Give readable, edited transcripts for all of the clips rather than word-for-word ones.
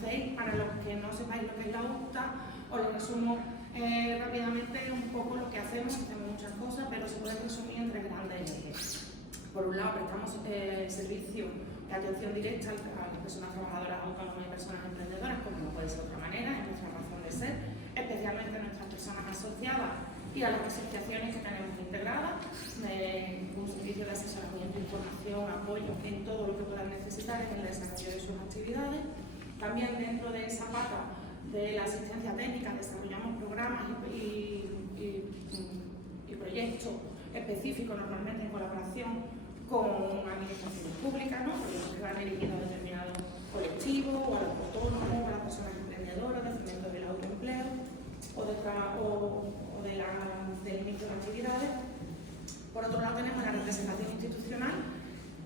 conocéis. Para los que no sepáis lo que es la UPTA, os lo resumo rápidamente un poco lo que hacemos. Hacemos muchas cosas, pero se puede resumir en tres grandes ejes. Por un lado, prestamos servicio de atención directa a las personas trabajadoras autónomas y personas emprendedoras, como no puede ser de otra manera, es nuestra razón de ser, especialmente a nuestras personas asociadas y a las asociaciones que tenemos integradas, un servicio de asesoramiento, información, apoyo en todo lo que puedan necesitar en el desarrollo de sus actividades. También dentro de esa pata de la asistencia técnica desarrollamos programas y proyectos específicos, normalmente en colaboración con administraciones públicas, ¿no? Proyectos que van dirigidos a determinados colectivos, o a los autónomos, o a las personas emprendedoras, de fomento del autoempleo o del inicio de actividades. Por otro lado, tenemos la representación institucional.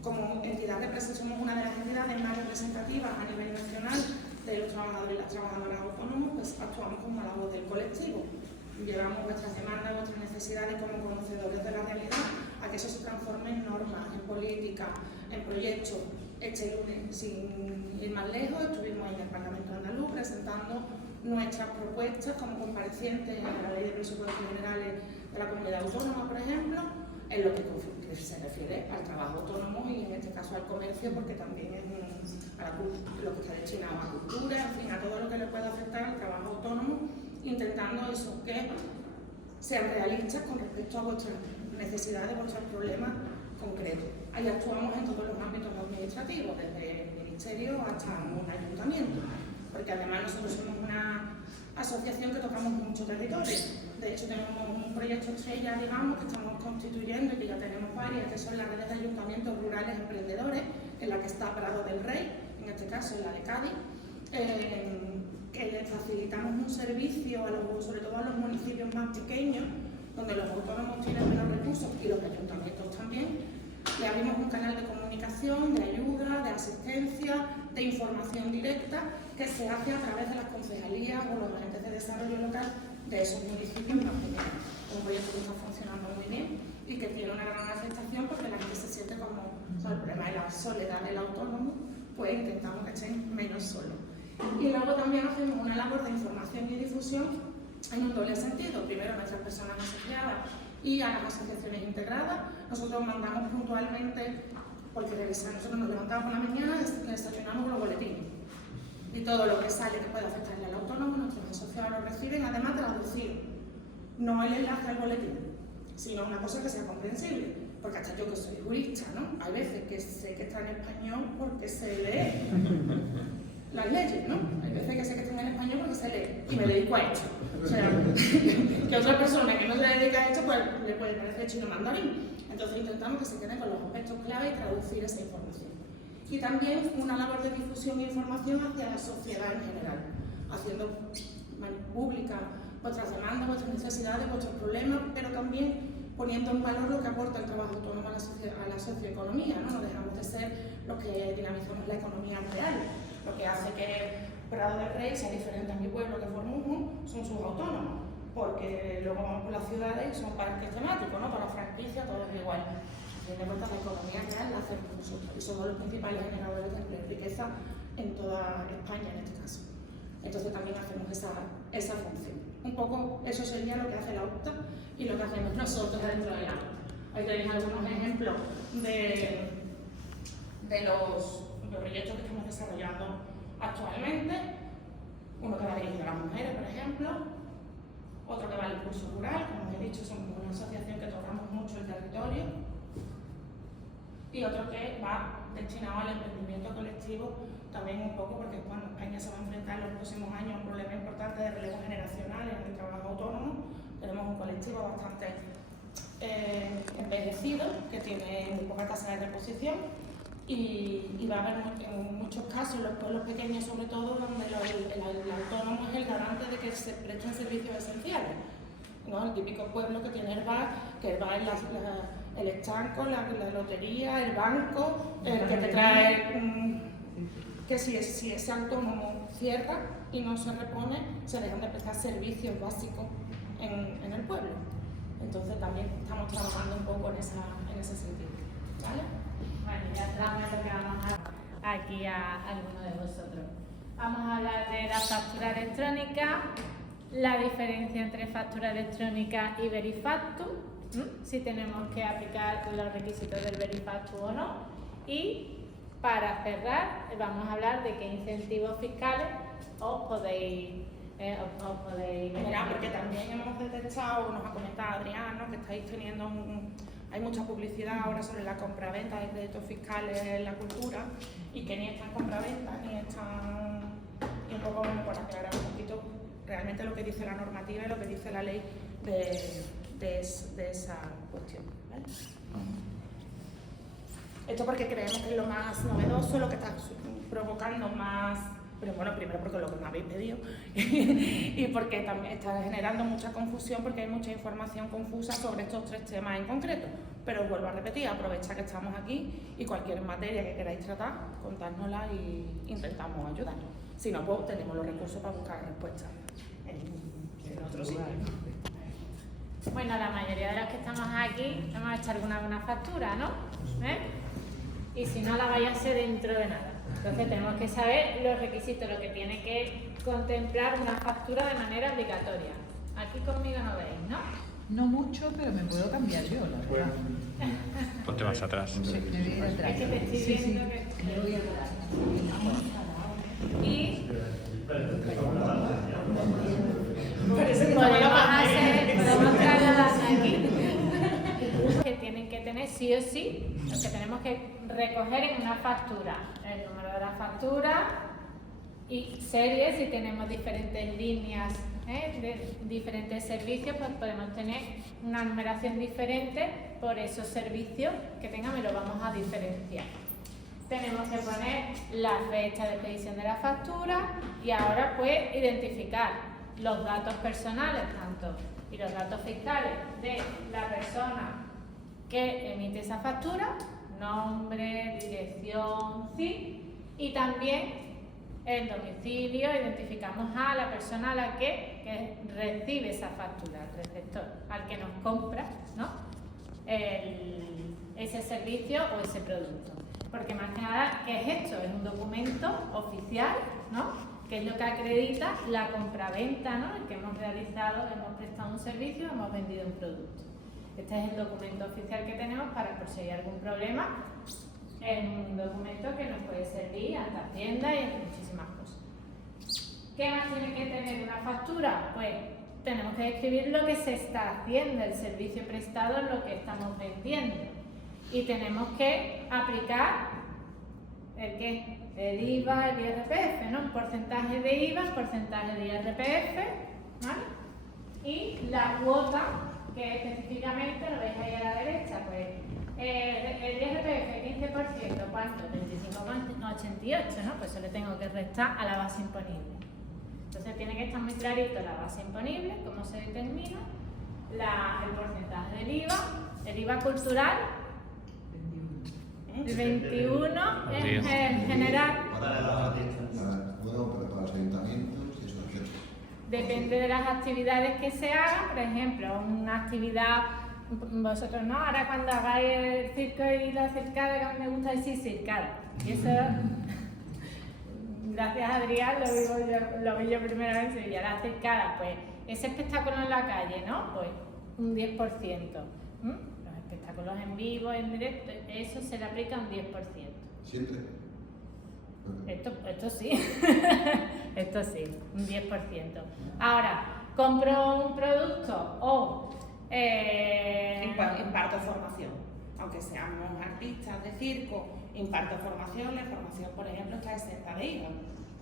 Como entidad somos una de las entidades más representativas a nivel nacional de los trabajadores y las trabajadoras autónomos, pues actuamos como la voz del colectivo. Llevamos vuestras demandas, vuestras necesidades como conocedores de la realidad a que eso se transforme en normas, en políticas, en proyectos. Este lunes, sin ir más lejos, estuvimos en el Parlamento andaluz presentando nuestras propuestas como comparecientes en la Ley de Presupuestos Generales de la Comunidad Autónoma, por ejemplo, en lo que se refiere al trabajo autónomo y en este caso al comercio, porque también es lo que está destinado a cultura, en fin, a todo lo que le pueda afectar al trabajo autónomo, intentando eso, que sean realistas con respecto a vuestras necesidades, vuestros problemas concretos. Ahí actuamos en todos los ámbitos administrativos, desde el ministerio hasta un ayuntamiento, porque además nosotros somos una asociación que tocamos mucho territorio. De hecho, tenemos un proyecto estrella, digamos, que estamos constituyendo y que ya tenemos varias, que son las redes de ayuntamientos rurales emprendedores, en la que está Prado del Rey, en este caso en la de Cádiz, que les facilitamos un servicio, sobre todo a los municipios más pequeños, donde los autónomos tienen menos recursos y los ayuntamientos también. Le abrimos un canal de comunicación, de ayuda, de asistencia, de información directa, que se hace a través de las concejalías o los agentes de desarrollo local de esos municipios más pequeños. Un proyecto que está funcionando muy bien y que tiene una gran aceptación porque la gente se siente como, el problema de la soledad del autónomo, pues intentamos que estén menos solos. Y luego también hacemos una labor de información y difusión en un doble sentido. Primero a nuestras personas asociadas y a las asociaciones integradas. Nosotros mandamos puntualmente, porque nosotros nos levantamos por la mañana y desayunamos los boletines. Y todo lo que sale que puede afectarle al autónomo, nuestros asociados lo reciben, además traducido. No el enlace al boletín, sino una cosa que sea comprensible. Porque hasta yo que soy jurista, ¿no? Hay veces que sé que está en español porque se lee las leyes, ¿no? Hay veces que sé que están en español porque se lee y me dedico a esto. O sea, que otra persona que no se dedica a esto, pues le puede parecer chino mandarín. Entonces intentamos que se queden con los aspectos clave y traducir esa información. Y también una labor de difusión e información hacia la sociedad en general, haciendo pública vuestras demandas, vuestras necesidades, vuestros problemas, pero también poniendo en valor lo que aporta el trabajo autónomo a la socioeconomía, ¿no? No dejamos de ser los que dinamizamos la economía real. Lo que hace que Prado del Rey sea diferente a mi pueblo, que Formujo, son sus autónomos, porque luego vamos por las ciudades y son parques temáticos, ¿no? Para franquicia todo es igual. A fin de cuentas, la economía real la hacemos nosotros y somos los principales generadores de empleo y riqueza en toda España en este caso. Entonces también hacemos esa función. Un poco eso sería lo que hace la UPTA y lo que hacemos nosotros dentro de la UPTA. Ahí tenéis algunos ejemplos de los proyectos que estamos desarrollando actualmente. Uno que va dirigido a las mujeres, por ejemplo, otro que va al impulso rural, como os he dicho, somos una asociación que tocamos mucho el territorio, y otro que va destinado al emprendimiento colectivo, también un poco porque cuando España se va a enfrentar en los próximos años a un problema importante de relevo generacional en el trabajo autónomo. Tenemos un colectivo bastante envejecido, que tiene muy poca tasa de reposición, y va a haber en muchos casos, en los pueblos pequeños sobre todo, donde el autónomo es el garante de que se presten servicios esenciales, ¿no? El típico pueblo que tiene el bar, que el bar es el estanco, la lotería, el banco, el que te trae, que si ese autónomo cierra y no se repone, se dejan de prestar servicios básicos en el pueblo. Entonces también estamos trabajando un poco en ese sentido, ¿vale? Bueno, ya entramos en lo que vamos a aquí a alguno de vosotros. Vamos a hablar de la factura electrónica, la diferencia entre factura electrónica y Verifactu, si tenemos que aplicar los requisitos del Verifactu o no. Y para cerrar, vamos a hablar de qué incentivos fiscales os podéis Mira, porque también hemos detectado, nos ha comentado Adrián, ¿no?, que estáis teniendo hay mucha publicidad ahora sobre la compraventa de créditos fiscales en la cultura y que ni están compraventa ni están, y un poco por aclarar un poquito realmente lo que dice la normativa y lo que dice la ley de esa cuestión, ¿vale? Esto porque creemos que es lo más novedoso, lo que está provocando más. Pero bueno, primero porque lo que me habéis pedido y porque también está generando mucha confusión porque hay mucha información confusa sobre estos 3 temas en concreto. Pero os vuelvo a repetir, aprovecha que estamos aquí y cualquier materia que queráis tratar, contárnosla y intentamos ayudar. Si no, pues tenemos los recursos para buscar respuestas en otro sitio. Bueno, la mayoría de los que estamos aquí hemos hecho alguna buena factura, ¿no? Y si no, la vais a hacer dentro de nada. Entonces tenemos que saber los requisitos, lo que tiene que contemplar una factura de manera obligatoria. Aquí conmigo no veis, ¿no? No mucho, pero me puedo cambiar yo, la verdad. Ponte más atrás. Sí, me voy a ir atrás. Es que te estoy viendo que... Me voy atrás. Y podemos trasladarnos aquí. Que tienen que tener sí o sí, lo que tenemos que recoger en una factura, el número de la factura y series. Si tenemos diferentes líneas de diferentes servicios, pues podemos tener una numeración diferente por esos servicios que tengamos y lo vamos a diferenciar. Tenemos que poner la fecha de expedición de la factura y ahora pues identificar los datos personales tanto y los datos fiscales de la persona que emite esa factura, nombre, dirección, CIF, y también el domicilio. Identificamos a la persona a la que recibe esa factura, al receptor, al que nos compra, ¿no?, ese servicio o ese producto. Porque más que nada, ¿qué es esto? Es un documento oficial, ¿no?, que es lo que acredita la compraventa, ¿no?, el que hemos realizado, hemos prestado un servicio, hemos vendido un producto. Este es el documento oficial que tenemos para, por si hay algún problema, es un documento que nos puede servir ante Hacienda y en muchísimas cosas. ¿Qué más tiene que tener una factura? Pues tenemos que describir lo que se está haciendo, el servicio prestado en lo que estamos vendiendo. Y tenemos que aplicar ¿el qué? El IVA, el IRPF, ¿no? Un porcentaje de IVA, un porcentaje de IRPF, ¿vale? Y la cuota, que específicamente lo veis ahí a la derecha, pues el IRPF 15%, ¿cuánto? 25,88, ¿no? Pues eso le tengo que restar a la base imponible. Entonces tiene que estar muy clarito la base imponible, cómo se determina, el porcentaje del IVA, el IVA cultural, el 21 en general. Bueno, pero para los ayuntamientos y asociaciones. Depende de las actividades que se hagan. Por ejemplo, una actividad, vosotros no, ahora cuando hagáis el circo y la circada, que a mí me gusta decir circada. Y eso, gracias a Adrián, lo vi yo primero en Sevilla. La circada, pues, ese espectáculo en la calle, ¿no? Pues un 10%. Los espectáculos en vivo, en directo, eso se le aplica un 10%. ¿Siempre? Esto sí, esto sí, un 10%. Ahora, compro un producto o imparto formación, aunque seamos artistas de circo, imparto formación. La formación, por ejemplo, está exenta de IVA.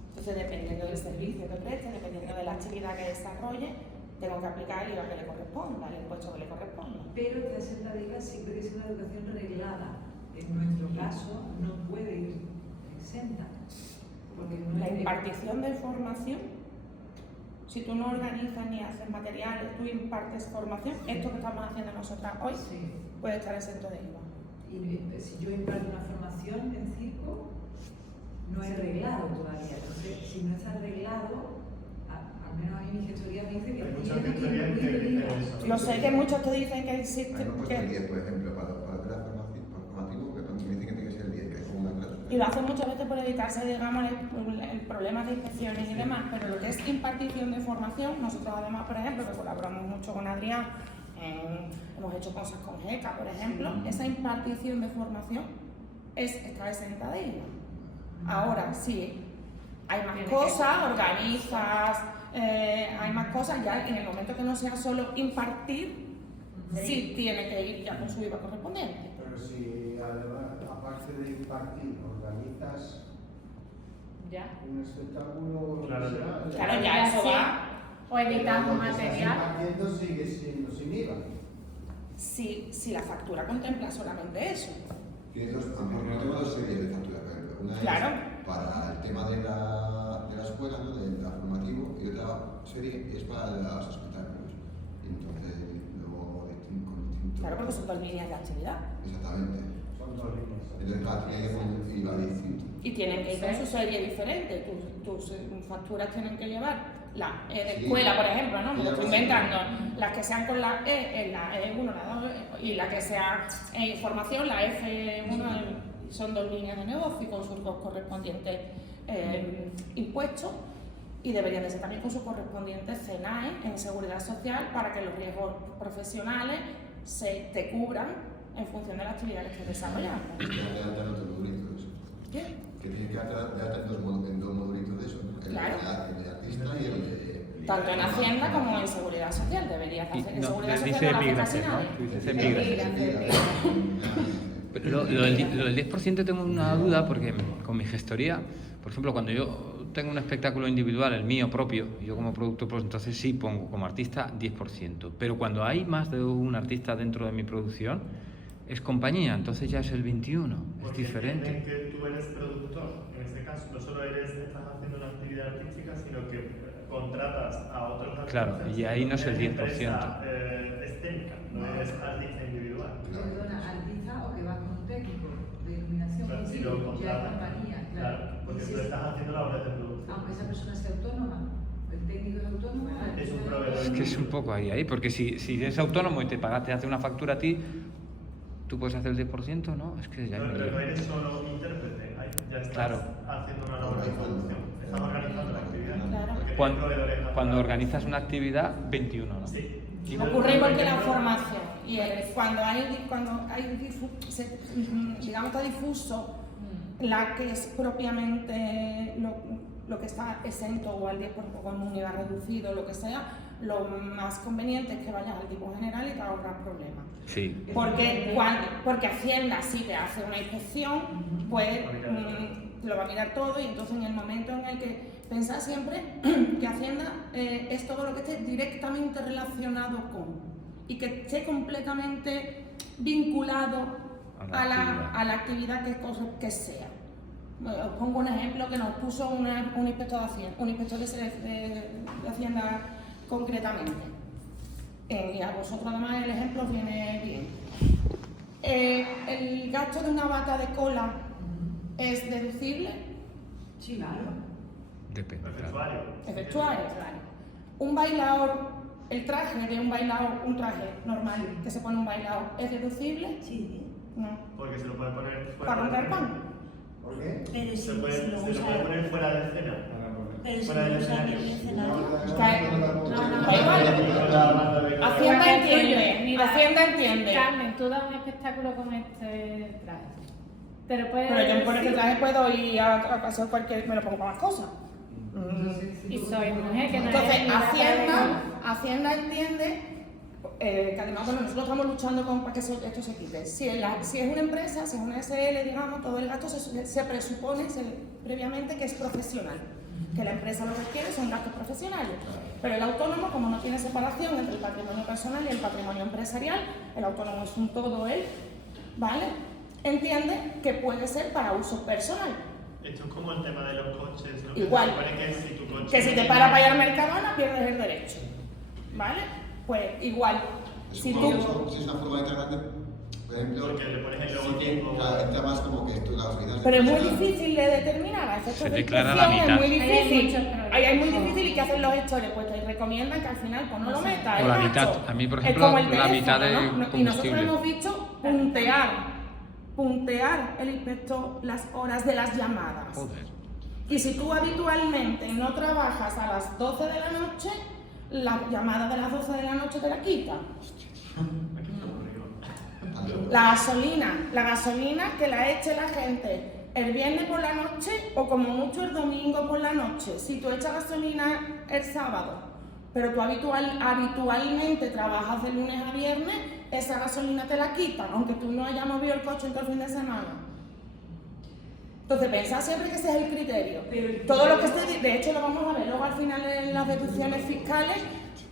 Entonces, dependiendo del servicio que preste, dependiendo de la actividad que desarrolle, tengo que aplicar el IVA que le corresponda, el impuesto que le corresponda. Pero está exenta de IVA siempre que es una educación reglada. En nuestro caso, no puede ir exenta. Porque no La es impartición de formación, si tú no organizas ni haces materiales, tú impartes formación, esto que estamos haciendo nosotras hoy, Sí. puede estar exento de IVA. Y si yo imparto una formación en circo, no es reglado todavía. Entonces, si no está reglado, al menos a mí mi gestoría me dice que Hay muchas tiene que gestorías incluir IVA. que Lo sé que muchos te dicen que A mí existe. me han puesto el 10, por ejemplo, para hacer la formación, formativo, que también me dicen que tiene que ser el 10, que es como una clase. Y lo hacen muchas veces por evitarse, digamos, el problema de inspecciones y demás, pero lo que es impartición de formación, nosotros además, por ejemplo, que colaboramos mucho con Adrián, hemos hecho cosas con GECA, por ejemplo, esa impartición de formación está exenta de IVA. Ahora, sí, hay más cosas, organizas, hay más cosas, ya en el momento que no sea solo impartir, sí tiene que ir ya con su IVA correspondiente. Pero si además, aparte de impartir, organizas Ya. un espectáculo, Claro, Claro, ya eso va. O editamos material. Impartiendo sigue siendo sin IVA. Si la factura contempla solamente eso. Tienes dos, yo tengo dos series de facturas, por ejemplo. Una Claro. es para el tema de la escuela, ¿no? Del formativo, y otra serie es para los espectáculos. Entonces, luego con distintos. Claro, porque son dos líneas de actividad. Exactamente. Son dos líneas. Entonces, cada tiene un IVA distinto. Y tienen que ir con su serie diferente. Tus facturas tienen que llevar la E de Sí. escuela, por ejemplo, ¿no? Me lo estoy Sí, inventando. Las que sean con la E, la E1, la 2, y la que sea información, la F1, son dos líneas de negocio con sus dos correspondientes impuestos. Y deberían de ser también con sus correspondientes CENAE en seguridad social para que los riesgos profesionales te cubran en función de la actividad que estés desarrollando. Tienes que dar de otros modulitos de eso. Bien. Que tienes que dar en dos modulitos de eso, ¿no? Claro. El de artista y el de. Tanto en Hacienda como en Seguridad Social. Deberías Y hacer en no, Seguridad dice Social no hace casi epígrafe, ¿no? nadie. Tú dices epígrafe. Pero Lo del 10% tengo una duda porque con mi gestoría, por ejemplo, cuando yo tengo un espectáculo individual, el mío propio, yo como productor, pues entonces sí pongo como artista 10%. Pero cuando hay más de un artista dentro de mi producción, es compañía, entonces ya es el 21%, es Porque diferente. entienden que tú eres productor, en este caso, no solo estás haciendo una actividad artística, sino que contratas a otros artistas. Claro, y ahí no es el 10%. Empresa, escénica, no eres artista individual. Perdona, artista o que vas con un técnico de iluminación Pero si contigo, lo ya es contratas, compañía, claro, claro. porque Y si tú estás haciendo la obra de producción. aunque esa persona sea autónoma, el técnico es autónomo, Es un proveedor. Es que es un poco ahí, porque si eres autónomo y te hace una factura a ti, tú puedes hacer el 10%, ¿no? Es que ya No, me pero no lío. eres solo intérprete, ya estás Claro. haciendo una labor de producción, estás organizando la actividad. Claro. Porque Cuando, tienes proveedores cuando naturales. organizas una actividad, 21, ¿no? Sí. Y Ocurre igual que la formación. Y cuando digamos, está difuso la que es propiamente lo que está exento o al 10% con un IVA reducido, lo que sea, lo más conveniente es que vayas al tipo general y te ahorras problemas. Sí. Porque Hacienda, si te hace una inspección, pues lo va a mirar todo, y entonces en el momento en el que pensar siempre que Hacienda es todo lo que esté directamente relacionado con y que esté completamente vinculado a la actividad que sea. Os pongo un ejemplo que nos puso un inspector de Hacienda, un inspector de Hacienda concretamente. Y a vosotros además el ejemplo os viene bien. ¿El gasto de una vaca de cola es deducible? Sí, claro. Depende. Efectuario. Efectuario. Un bailador, el traje de un bailador, un traje normal que se pone un bailador, ¿es deducible? Sí, No. Porque se lo puede poner fuera ¿Para de comprar escena. pan? ¿Por qué? pero si, Se si puede, lo se lo puede usa, poner fuera de escena. pero si fuera lo del usa en escenario. el escenario. Da igual. Hacienda entiende, Mira, Hacienda entiende. Carmen, tú das un espectáculo con este traje. Pero puedes Pero yo por este decir- traje puedo ir a hacer cualquier, me lo pongo para más cosas. Y soy mujer, que no Entonces, es ni la Hacienda entiende que además, bueno, nosotros estamos luchando para que esto se quite. Si es una empresa, si es una SL, digamos, todo el gasto se presupone previamente que es profesional, que la empresa lo que quiere son gastos profesionales. Pero el autónomo, como no tiene separación entre el patrimonio personal y el patrimonio empresarial, el autónomo es un todo él, ¿vale? Entiende que puede ser para uso personal. Esto es como el tema de los coches, ¿no? Igual. Se supone que si tu coche Que si te tiene- para ir al Mercadona, pierdes el derecho, ¿vale? Pues igual, si tú... Si es una furgoneta grande, por ejemplo. Porque le pones el sí, logotipo. claro, entra más como que esto la gasolina. Pero es muy difícil de determinar, a efectos Se de declara la inspección es muy mitad. Hay difícil. muchos problemas. Ahí es muy difícil. ¿Y qué hacen los gestores? Pues te recomiendan que al final pues no lo metas. O la el mitad. gasto. A mí, por Es ejemplo, como el la teléfono, mitad de ¿no? Y nosotros combustible. hemos visto puntear puntear el inspector las horas de las llamadas. Joder. Y si tú habitualmente no trabajas a las 12 de la noche, la llamada de las 12 de la noche te la quita. La gasolina que la eche la gente el viernes por la noche o como mucho el domingo por la noche. Si tú echas gasolina el sábado, pero tú habitualmente trabajas de lunes a viernes, esa gasolina te la quitan, aunque tú no hayas movido el coche en todo el fin de semana. Entonces, pensad siempre que ese es el criterio. Todo lo que esté, de hecho, lo vamos a ver luego al final en las deducciones fiscales,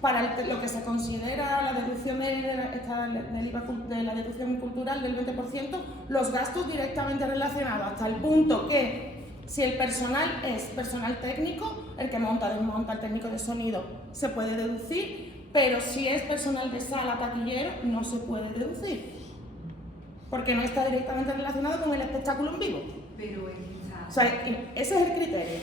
para lo que se considera la deducción del IVA, de la deducción cultural del 20%, los gastos directamente relacionados, hasta el punto que si el personal es personal técnico, el que monta, desmonta, el técnico de sonido, se puede deducir, pero si es personal de sala, taquillero, no se puede deducir, porque no está directamente relacionado con el espectáculo en vivo. Pero O sea, ese es el criterio.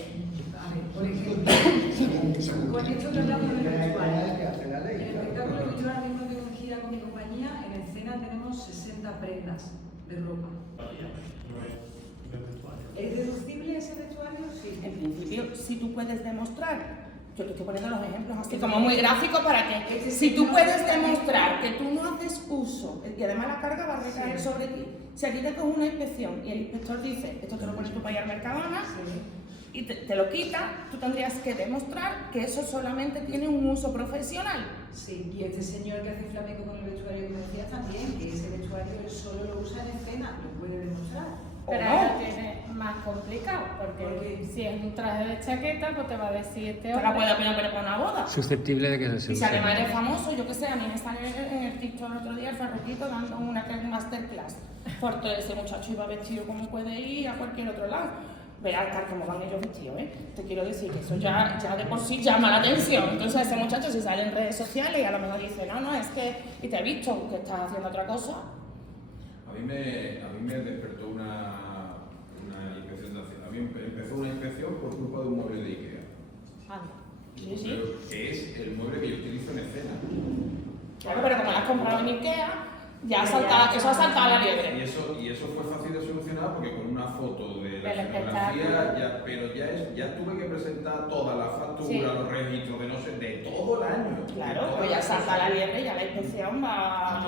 a ver, por ejemplo, con esto que hablamos del vestuario. En el espectáculo que yo ahora mismo tengo en gira con mi compañía, en escena tenemos 60 prendas de ropa. ¿Es deducible ese vestuario? Sí. En principio, si tú puedes demostrar, yo te estoy poniendo los ejemplos así como muy gráficos para que, si tú puedes demostrar que tú no haces uso, y además la carga va a recaer sobre ti, si aquí te coge una inspección y el inspector dice, esto te lo pones tú para ir al Mercadona, y te lo quita, tú tendrías que demostrar que eso solamente tiene un uso profesional. Sí, y este señor que hace flamenco con el vestuario que me decías también, que ese vestuario él solo lo usa en escena, lo puede demostrar. Pero ¿O ahí no? lo tiene más complicado, porque Porque si es un traje de chaqueta, pues te va a decir este Te la hombre. puede poner para una boda. Susceptible de que se Y si use. además eres famoso, yo qué sé, a mí me sale en el TikTok el otro día el Ferrequito dando una masterclass. Porque ese muchacho iba vestido como puede ir a cualquier otro lado. Verás tal como van ellos vestidos, ¿eh? Te quiero decir que eso ya de por sí llama la atención. Entonces ese muchacho si sale en redes sociales y a lo mejor dice, no, es que, y te he visto que estás haciendo otra cosa. A mí me despertó una inspección de Hacienda. A mí empezó una inspección por culpa de un mueble de Ikea. Anda. Sí, sí. Pero que es el mueble que yo utilizo en escena. Claro, pero como la has comprado en Ikea, ya eso ha saltado a la liebre. Y eso fue fácil de solucionar porque con una foto de la Del escenografía, pero ya tuve que presentar todas las facturas, Sí. los registros de no sé, de todo el año. Claro, pues ya salta a la liebre y ya la inspección va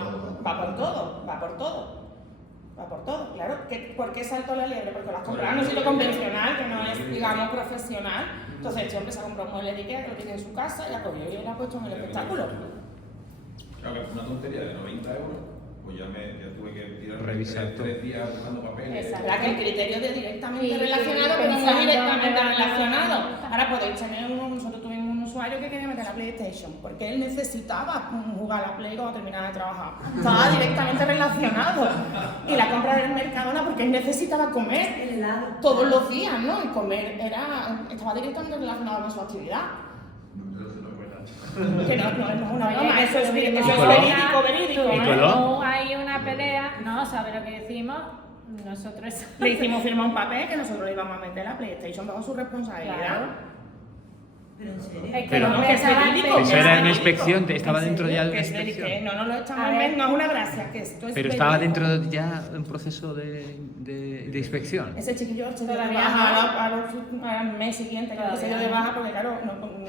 por todo. Claro. ¿Por qué saltó la liebre? Porque lo has comprado en un sitio convencional, que no es, digamos, profesional. Entonces este hombre se ha comprado un mueble de Ikea que lo tiene en su casa y ha cogido y lo ha puesto en el espectáculo. Claro, que es una tontería de 90 euros, pues ya tuve que tirar Revisar todo. 3 días buscando papeles. Exacto. ¿Verdad que el criterio de directamente Sí, relacionado, pero no pensando directamente que van a- relacionado? Ahora podéis tener nosotros tuvimos un usuario que quería meter la PlayStation, porque él necesitaba jugar a la Play cuando terminaba de trabajar. Estaba directamente relacionado. Y la compra del Mercadona porque él necesitaba comer El helado. todos los días, ¿no? Y comer estaba directamente relacionado con su actividad. Que no es una Oye, broma, que eso es tuvimos verídico. una- ¿Y ¿eh? coló? tuvimos ahí una pelea, no, ¿sabes lo que decimos? Nosotros Le hicimos firmar un papel que nosotros le íbamos a meter la PlayStation bajo su responsabilidad. Claro. Pero en serio. Es que Pero no no, me es estaba verídico. Eso era una verídico. inspección, estaba ¿En dentro serio? ya de Que una es verídico, inspección. no lo echamos A en ver. medio, no es una gracia, que esto es Pero estaba verídico. dentro ya de un proceso de inspección. Ese chiquillo se dio de Todavía baja al mes siguiente, que se dio de baja porque claro,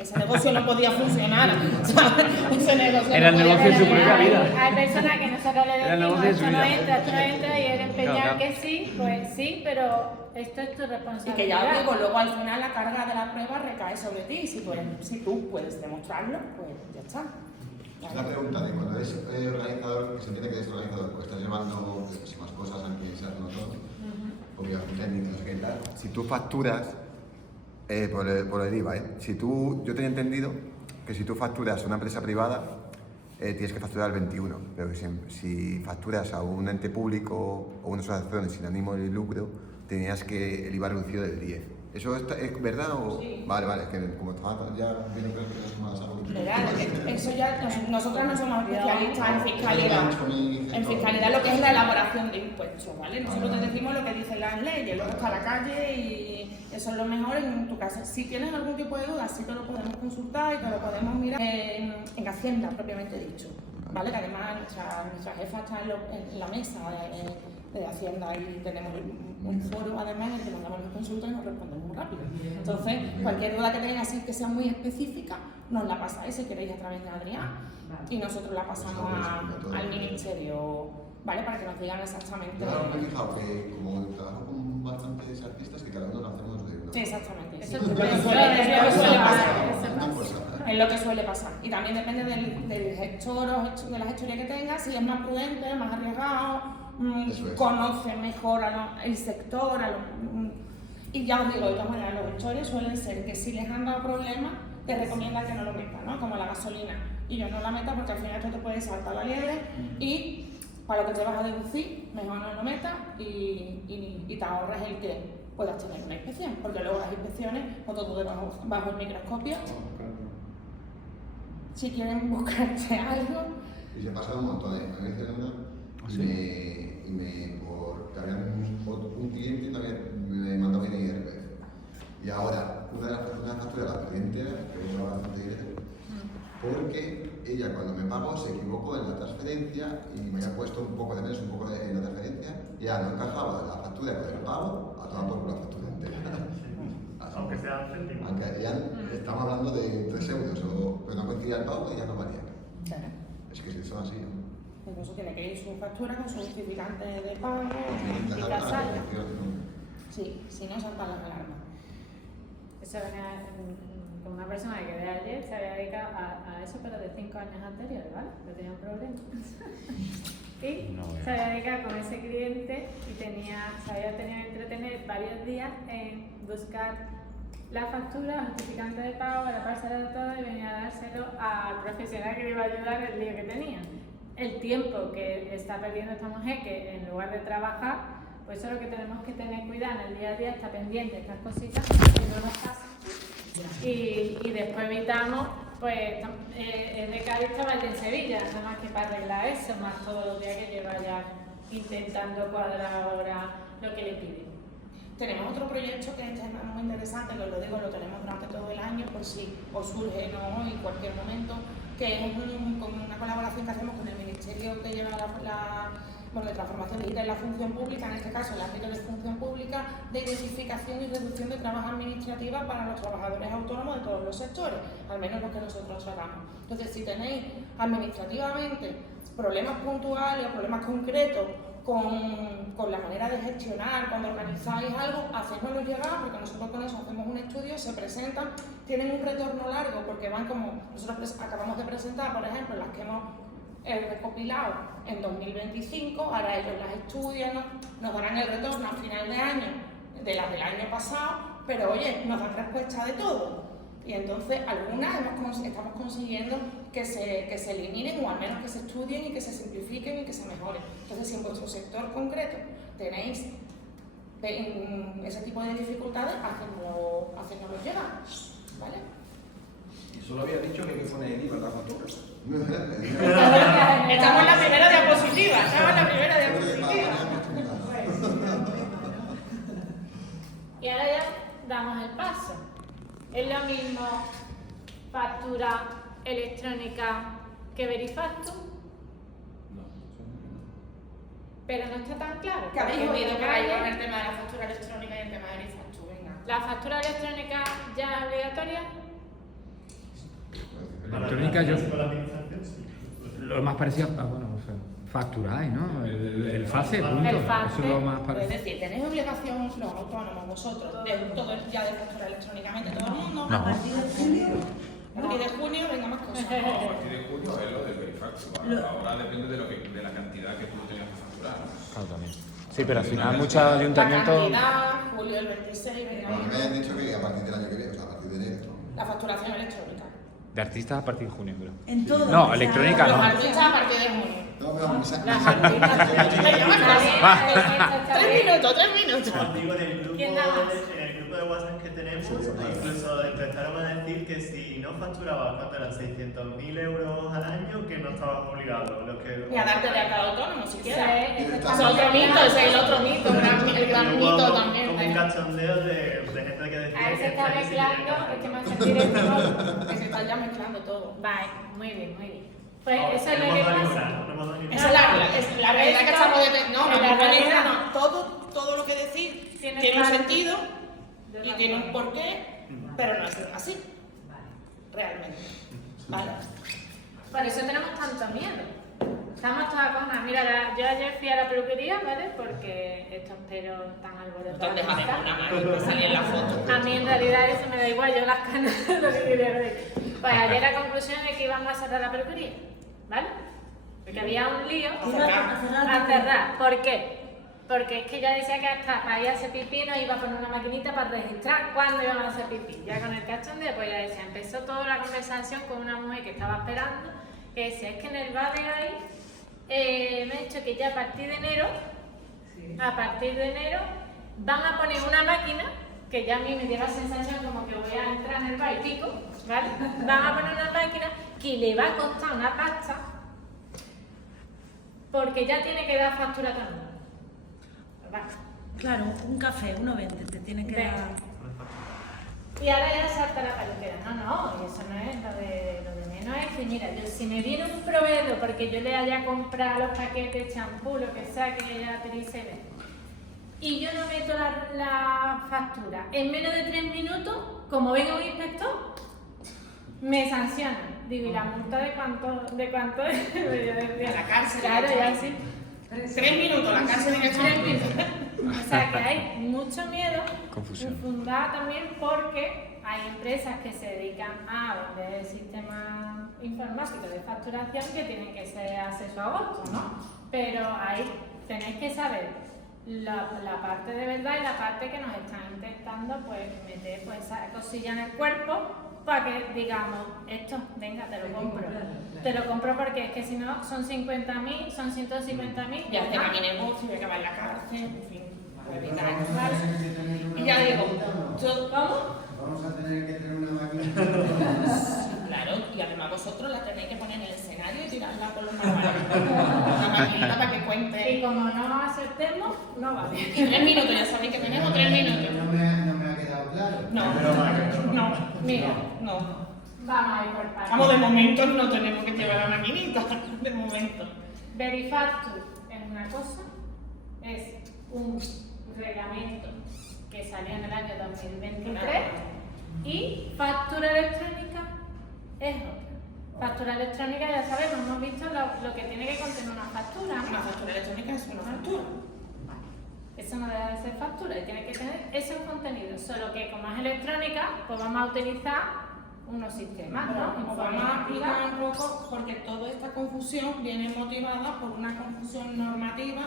ese negocio no podía funcionar. ¿Sabes? Ese negocio Era el no podía negocio de su funcionar. propia vida. Hay personas que nosotros le Era el decimos, negocio de su esto no vida. entra, esto no entra, y él empeñar Claro, claro. que sí, pues sí, pero esto es tu Y responsabilidad. que ya os digo, luego al final la carga de la prueba recae sobre ti. Si tú puedes demostrarlo, pues ya está. Una pregunta de cuando eres organizador, que se entiende que eres organizador, pues estás llevando más cosas, aunque seas no todo, obviamente técnicas, no sé qué tal. Si tú facturas por el IVA, yo tenía entendido que si tú facturas a una empresa privada, tienes que facturar el 21, pero si facturas a un ente público o una asociación sin ánimo de lucro, tenías que el IVA reducido del 10. ¿Eso es verdad o...? Sí. Vale, es que como estaba ya viendo que no es más algo. Verá, eso ya, nosotros no somos especialistas en fiscalidad. En fiscalidad lo que es la elaboración de impuestos, ¿vale? Nosotros te decimos lo que dicen las leyes, luego está la calle y eso es lo mejor en tu casa. Si tienes algún tipo de duda, sí te lo podemos consultar y te lo podemos mirar en Hacienda, propiamente dicho, ¿vale? Que además nuestra jefa está en la mesa de Hacienda y tenemos un foro además en el que mandamos los consultas y nos responden muy rápido. Entonces, cualquier duda que tengáis así que sea muy específica, nos la pasáis si queréis a través de Adrián y nosotros la pasamos al ministerio, ¿vale? Para que nos digan exactamente. Yo ahora me he fijado que como trabajo con bastantes artistas, que cada uno lo hacemos de una. Sí, exactamente. Eso Sí. es Es lo lo que que suele suele pasar. pasar. Una cosa. Es lo que suele pasar. Y también depende del gestor o de la gestoría que tenga, si es más prudente, más arriesgado, Eso es. conoce mejor el sector. Y ya os digo, de todas maneras, los gestores suelen ser que si les han dado problemas, te recomiendan que no lo metas, ¿no? Como la gasolina. Y yo no la metas porque al final esto te puede saltar la liebre y para lo que te vas a deducir, mejor no lo metas y te ahorras el que puedas tener una inspección. Porque luego las inspecciones, todo bajo el microscopio. Si quieren buscarte algo, Y se pasa un montón, ¿eh? A veces una que había un cliente también me mandó bien IRPF. Y ahora, una factura de la cliente, que es bastante dinero, porque ella cuando me pagó se equivocó en la transferencia y me había puesto un poco de menos, un poco en la transferencia, y ya no encajaba la factura con el pago, a tomar por la factura entera. Aunque sea céntimos. Aunque ya estamos hablando de 3 euros, pero no coincidía el pago y ya no valía. claro. Es que si son así, ¿no? Incluso tiene que ir su factura con su justificante de pago Tienen que y dejar la casarla. transacción, ¿no? Sí, si no saltan las alarmas. Eso venía con una persona que de ayer se había dedicado a eso, pero de 5 años anteriores, ¿vale? Que tenía un problema. Y No, se había dedicado con ese cliente y se había tenido que entretener varios días en buscar la factura, el justificante de pago, la parcela de todo y venía a dárselo al profesional que le iba a ayudar el lío que tenía. El tiempo que está perdiendo esta mujer, que en lugar de trabajar, pues eso es lo que tenemos que tener cuidado en el día a día, está pendiente de estas cositas, que no nos pasa. Y después evitamos, pues, de Cádiz estaba el de Sevilla, nada más que para arreglar eso, más todos los días que lleva ya intentando cuadrar ahora lo que le piden. Tenemos otro proyecto que es muy interesante, que os lo digo, lo tenemos durante todo el año, por si os surge ¿no? en cualquier momento, que es con una colaboración que hacemos con el Ministerio que lleva de Transformación Digital y la Función Pública, en este caso el ámbito de función pública, de identificación y reducción de trabajo administrativa para los trabajadores autónomos de todos los sectores, al menos los que nosotros tratamos. Entonces, si tenéis administrativamente problemas puntuales o problemas concretos con la manera de gestionar, cuando organizáis algo, hacémoslo llegar, porque nosotros con eso hacemos un estudio, se presentan, tienen un retorno largo, porque van como, nosotros acabamos de presentar, por ejemplo, las que hemos recopilado en 2025, ahora ellos las estudian, nos darán el retorno a final de año, de las del año pasado, pero oye, nos dan respuesta de todo. Y entonces algunas estamos consiguiendo que se eliminen o al menos que se estudien y que se simplifiquen y que se mejoren. Entonces, si en vuestro sector concreto tenéis ese tipo de dificultades, hacednoslo llegar, ¿vale? Y solo había dicho que hay que poner el IVA en la factura. Estamos en la primera diapositiva, Y ahora ya damos el paso. Es lo mismo factura electrónica que Verifactu, No, pero no está tan claro. Que habéis porque oído por ahí calle, con el tema de la factura electrónica y el tema de Verifactu, venga. ¿La factura electrónica ya es obligatoria? Electrónica yo... Con la administración, sí. Lo más parecido a, facturáis, ¿no? El FACE, punto. El FACE. Eso es lo más Es parecido. decir, tenéis obligación los autónomos, vosotros, de todo ya de facturar electrónicamente todo el mundo. No. A partir de junio, venga más cosas. a partir de junio es lo del Verifactu. Ahora depende de la cantidad que tú tengas que facturar. Claro, también. Sí, pero al final muchos La ayuntamientos... cantidad, julio del 26, venga. Bueno, me habían dicho que a partir del año que viene, o sea, a partir de enero. La facturación electrónica. De artistas a partir de junio, creo. En todo. No, electrónica Los no. artistas a partir de junio. No, pero Las artistas. Venga, más cosas. 3 minutos, 3 minutos. Os digo, en el grupo ¿Quién da más? de WhatsApp que tenemos, incluso empezaron a decir que si no facturabas cuando eran 600.000 euros al año, que no estabas obligado. Y a darte de alta de autónomo, si quieres. Sí, Es otro mito, ese es el otro mito, el gran Hubo mito también. como un cachondeo de gente que decía Ahí que se está esta que se tenía que mezclando, hacer. es que me hace directo. Que se está ya mezclando todo. Vale, muy bien, muy bien. Pues eso es lo que pasa. Esa es la realidad que estamos de... No, en la realidad no, todo lo que decir Tiene tiene un parte sentido de y razón. tiene un porqué, pero no es así, realmente. ¿Vale? Por eso tenemos tanto miedo. Estamos todas cojonadas. Mira, yo ayer fui a la peluquería, ¿vale? Porque estos pelos tan alborotados. Entonces, además, una mano que salía en la foto. A mí en realidad eso me da igual, yo las canas lo que quería decir. Pues ayer la conclusión es que íbamos a cerrar la peluquería, ¿vale? Porque había un lío a cerrar. ¿Por qué? Porque es que ella decía que hasta para ir a hacer pipí nos iba a poner una maquinita para registrar cuándo íbamos a hacer pipí. Ya con el cachondeo, pues ella decía, empezó toda la conversación con una mujer que estaba esperando, que decía, es que en el bar de ahí me ha dicho que ya a partir de enero, van a poner una máquina, que ya a mí me dio la sensación como que voy a entrar en el bar y pico, ¿vale? Van a poner una máquina que le va a costar una pasta, porque ya tiene que dar factura también. Claro, un café, 1,20 te tiene que Venga. dar. Y ahora ya salta la peluquera. No, y eso no es lo de menos. Es que, mira, yo, si me viene un proveedor porque yo le haya comprado los paquetes de champú, lo que sea, que ella te dice, y yo no meto la factura en menos de 3 minutos, como venga un inspector, me sancionan. Digo, ¿y la multa de cuánto es? A la cárcel. Claro, ya sí. 3 minutos, la cárcel directamente. O sea que hay mucho miedo, Confusión. fundada también porque hay empresas que se dedican a vender sistemas informáticos de facturación que tienen que ser acceso a agosto, ¿no? Pero ahí tenéis que saber la parte de verdad y la parte que nos están intentando pues meter pues esa cosilla en el cuerpo para que digamos, esto, venga, te lo compro. Te lo compro porque es que si no son 50.000, son 150.000. Y hace a mi negocio, voy a acabar en la cárcel, en fin. ¿Vale? Y ya digo, ¿cómo? Vamos a tener que tener una máquina. Claro, y además vosotros la tenéis que poner en el escenario y tirarla por los manuales. Una maquinita para que Y cuente. como no acertemos, no vale. 3 minutos, ya sabéis que tenemos 3 minutos. No me ha quedado claro. No, Mira, no. vamos a ir por partes. Vamos, de momento no tenemos que llevar la maquinita, de momento. Verifactus es una cosa, es un reglamento que salió en el año 2023 y factura electrónica es otra. Factura electrónica, ya sabemos, hemos visto lo que tiene que contener una factura, ¿no? Una factura electrónica es una factura. Eso no debe de ser factura y tiene que tener esos contenidos, solo que como es electrónica, pues vamos a utilizar unos sistemas, ¿no? Nos vamos a explicar un poco porque toda esta confusión viene motivada por una confusión normativa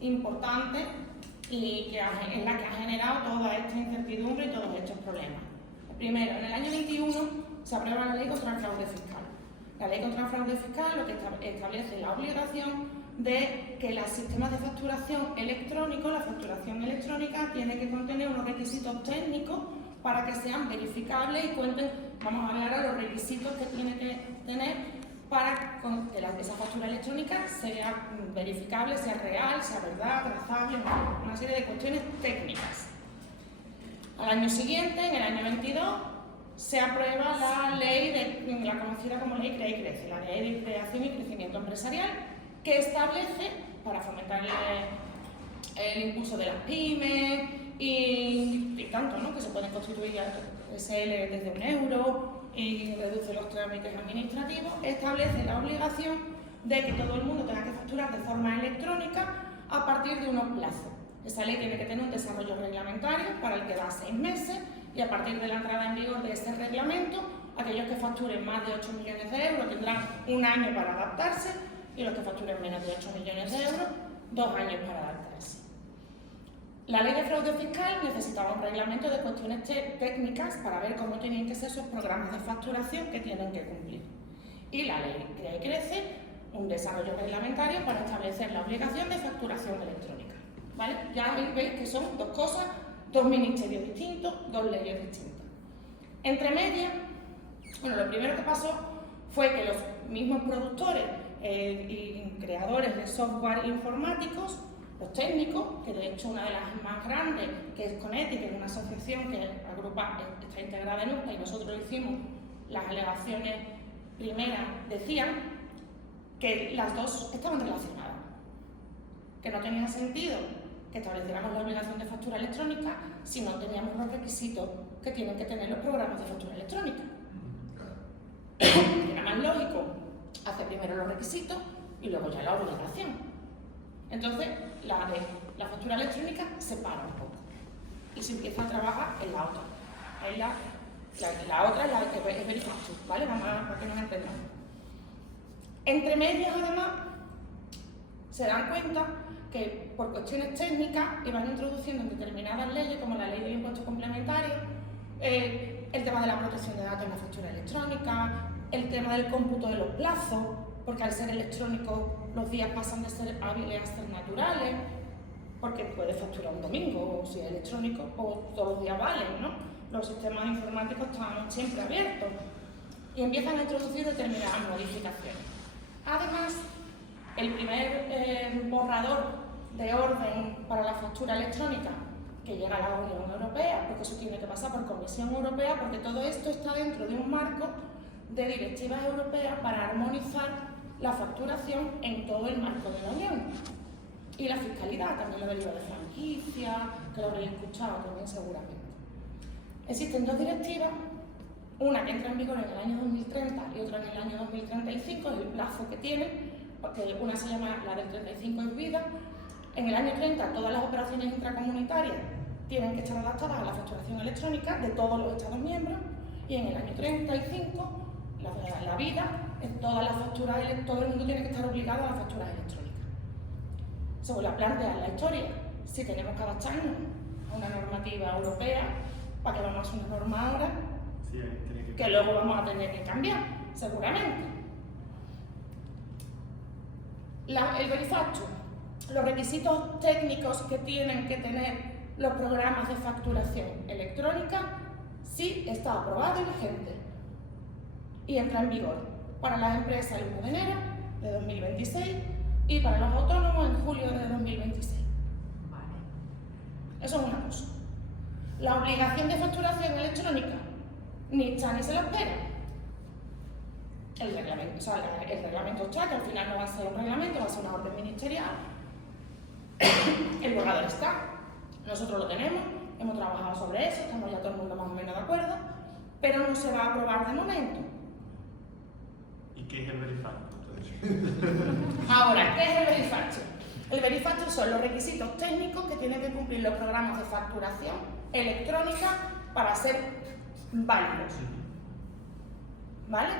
importante y que es la que ha generado toda esta incertidumbre y todos estos problemas. Primero, en el año 21 se aprueba la ley contra el fraude fiscal. La ley contra el fraude fiscal lo que establece la obligación de que los sistemas de facturación electrónico, la facturación electrónica tiene que contener unos requisitos técnicos para que sean verificables y cuenten, vamos a hablar a los requisitos que tiene que tener para que esa factura electrónica sea verificable, sea real, sea verdad, trazable, una serie de cuestiones técnicas. Al año siguiente, en el año 22, se aprueba la ley, la conocida como Ley Crea y Crece, la Ley de Creación y Crecimiento Empresarial, que establece, para fomentar el impulso de las pymes y tanto, ¿no? Que se pueden constituir SL desde 1 euro y reduce los trámites administrativos, establece la obligación de que todo el mundo tenga que facturar de forma electrónica a partir de unos plazos. Esa ley tiene que tener un desarrollo reglamentario para el que da 6 meses y a partir de la entrada en vigor de ese reglamento, aquellos que facturen más de 8 millones de euros tendrán 1 año para adaptarse y los que facturen menos de 8 millones de euros, 2 años para adaptarse. La ley de fraude fiscal necesitaba un reglamento de cuestiones técnicas para ver cómo tenían que ser esos programas de facturación que tienen que cumplir. Y la ley Crea y Crece, un desarrollo reglamentario para establecer la obligación de facturación electrónica. ¿Vale? Ya veis que son 2 cosas, 2 ministerios distintos, 2 leyes distintas. Entre medias, bueno, lo primero que pasó fue que los mismos productores y creadores de software informáticos, los técnicos, que de hecho una de las más grandes, que es Coneti, que es una asociación que agrupa, está integrada en UPA y nosotros hicimos las alegaciones primera decían que las dos estaban relacionadas, que no tenía sentido que estableciéramos la obligación de factura electrónica si no teníamos los requisitos que tienen que tener los programas de factura electrónica. Era más lógico hacer primero los requisitos y luego ya la obligación. Entonces, la factura electrónica se para un poco y se empieza a trabajar en la otra. La otra es la que es Verifacture, ¿vale? Vamos a para que nos entendamos. Entre medias, además, se dan cuenta que por cuestiones técnicas iban introduciendo en determinadas leyes, como la ley del impuesto complementario, el tema de la protección de datos en la factura electrónica, el tema del cómputo de los plazos, porque al ser electrónico los días pasan de ser hábiles a ser naturales, porque puedes facturar un domingo, o si es electrónico, o todos los días valen, ¿no? Los sistemas informáticos están siempre abiertos y empiezan a introducir determinadas modificaciones. Además, el primer borrador de orden para la factura electrónica que llega a la Unión Europea, porque eso tiene que pasar por Comisión Europea, porque todo esto está dentro de un marco de directivas europeas para armonizar la facturación en todo el marco de la Unión. Y la fiscalidad, también lo del IVA de franquicia, que lo habréis escuchado también seguramente. Existen dos directivas, una que entra en vigor en el año 2030 y otra en el año 2035, el plazo que tiene, porque una se llama la del 35 es vida. En el año 30 todas las operaciones intracomunitarias tienen que estar adaptadas a la facturación electrónica de todos los Estados miembros y en el año 35 la vida, todas las facturas, todo el mundo tiene que estar obligado a las facturas electrónicas. Se vuelve a plantear la historia, si tenemos que adaptarnos a una normativa europea, para que vamos a una norma ahora, Sí, que luego vamos a tener que cambiar, seguramente. El Verifacture, los requisitos técnicos que tienen que tener los programas de facturación electrónica, sí está aprobado y vigente y entra en vigor para las empresas el 1 de enero de 2026 y para los autónomos en julio de 2026. Eso es una cosa. La obligación de facturación electrónica ni está ni se la espera. El reglamento está, que al final no va a ser un reglamento, va a ser una orden ministerial. El borrador está, nosotros lo tenemos, hemos trabajado sobre eso, estamos ya todo el mundo más o menos de acuerdo, pero no se va a aprobar de momento. ¿Y qué es el Verifacture? Ahora, ¿qué es el Verifacture? El Verifacture son los requisitos técnicos que tienen que cumplir los programas de facturación electrónica para ser válidos. ¿Vale?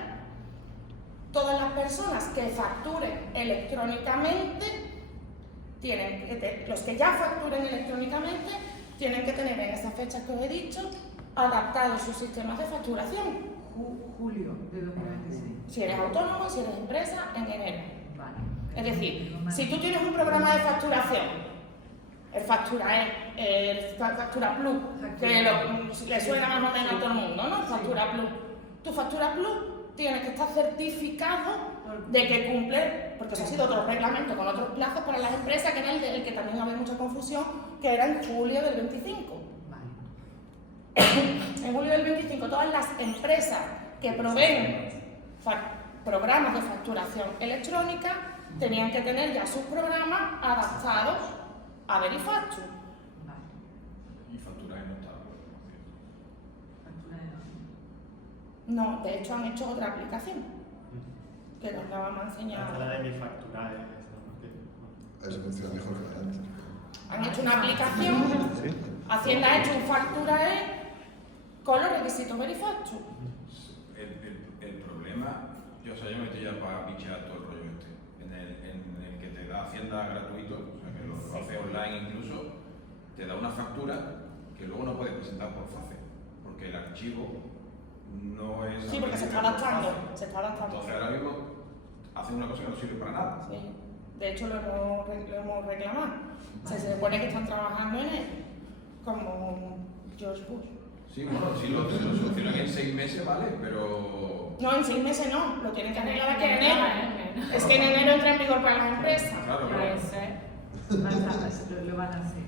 Todas las personas que facturen electrónicamente los que ya facturen electrónicamente tienen que tener en esas fechas que os he dicho adaptados sus sistemas de facturación. Julio de 2026. Si eres autónomo, si eres empresa, en enero. Vale. Es decir, si tú tienes un programa de facturación, el Factura el Factura Plus, que le suena más o menos a todo el mundo, ¿no? Factura Plus. Tu Factura Plus tiene que estar certificado de que cumple, porque eso ha sido otro reglamento con otros plazos para las empresas, que era el que también había mucha confusión, que era en julio del 25. En julio del 25, todas las empresas que proveen programas de facturación electrónica tenían que tener ya sus programas adaptados a Verifacture. Y facturar no está. No, de hecho han hecho otra aplicación que nos la vamos a enseñar. La de mi factura, Eso funciona mejor que la de antes. Han hecho una aplicación, Hacienda ha hecho un Factura con los requisitos Verifacture. El problema, yo me estoy ya para pichear todo el rollo en el que te da Hacienda gratuito, o sea que lo hace online incluso, te da una factura que luego no puedes presentar por FACE, porque el archivo no es... Sí, porque se está adaptando, se está adaptando. Entonces ahora mismo hacen una cosa que no sirve para nada. Sí. De hecho lo hemos reclamado. Se supone que están trabajando en él, como George Bush. Sí, bueno, si lo solucionan en 6 meses, vale, pero... No, en 6 meses no, lo tienen que arreglar aquí en enero. Es que en enero entra en vigor para las empresas. Claro, Puede ser. Lo van a hacer.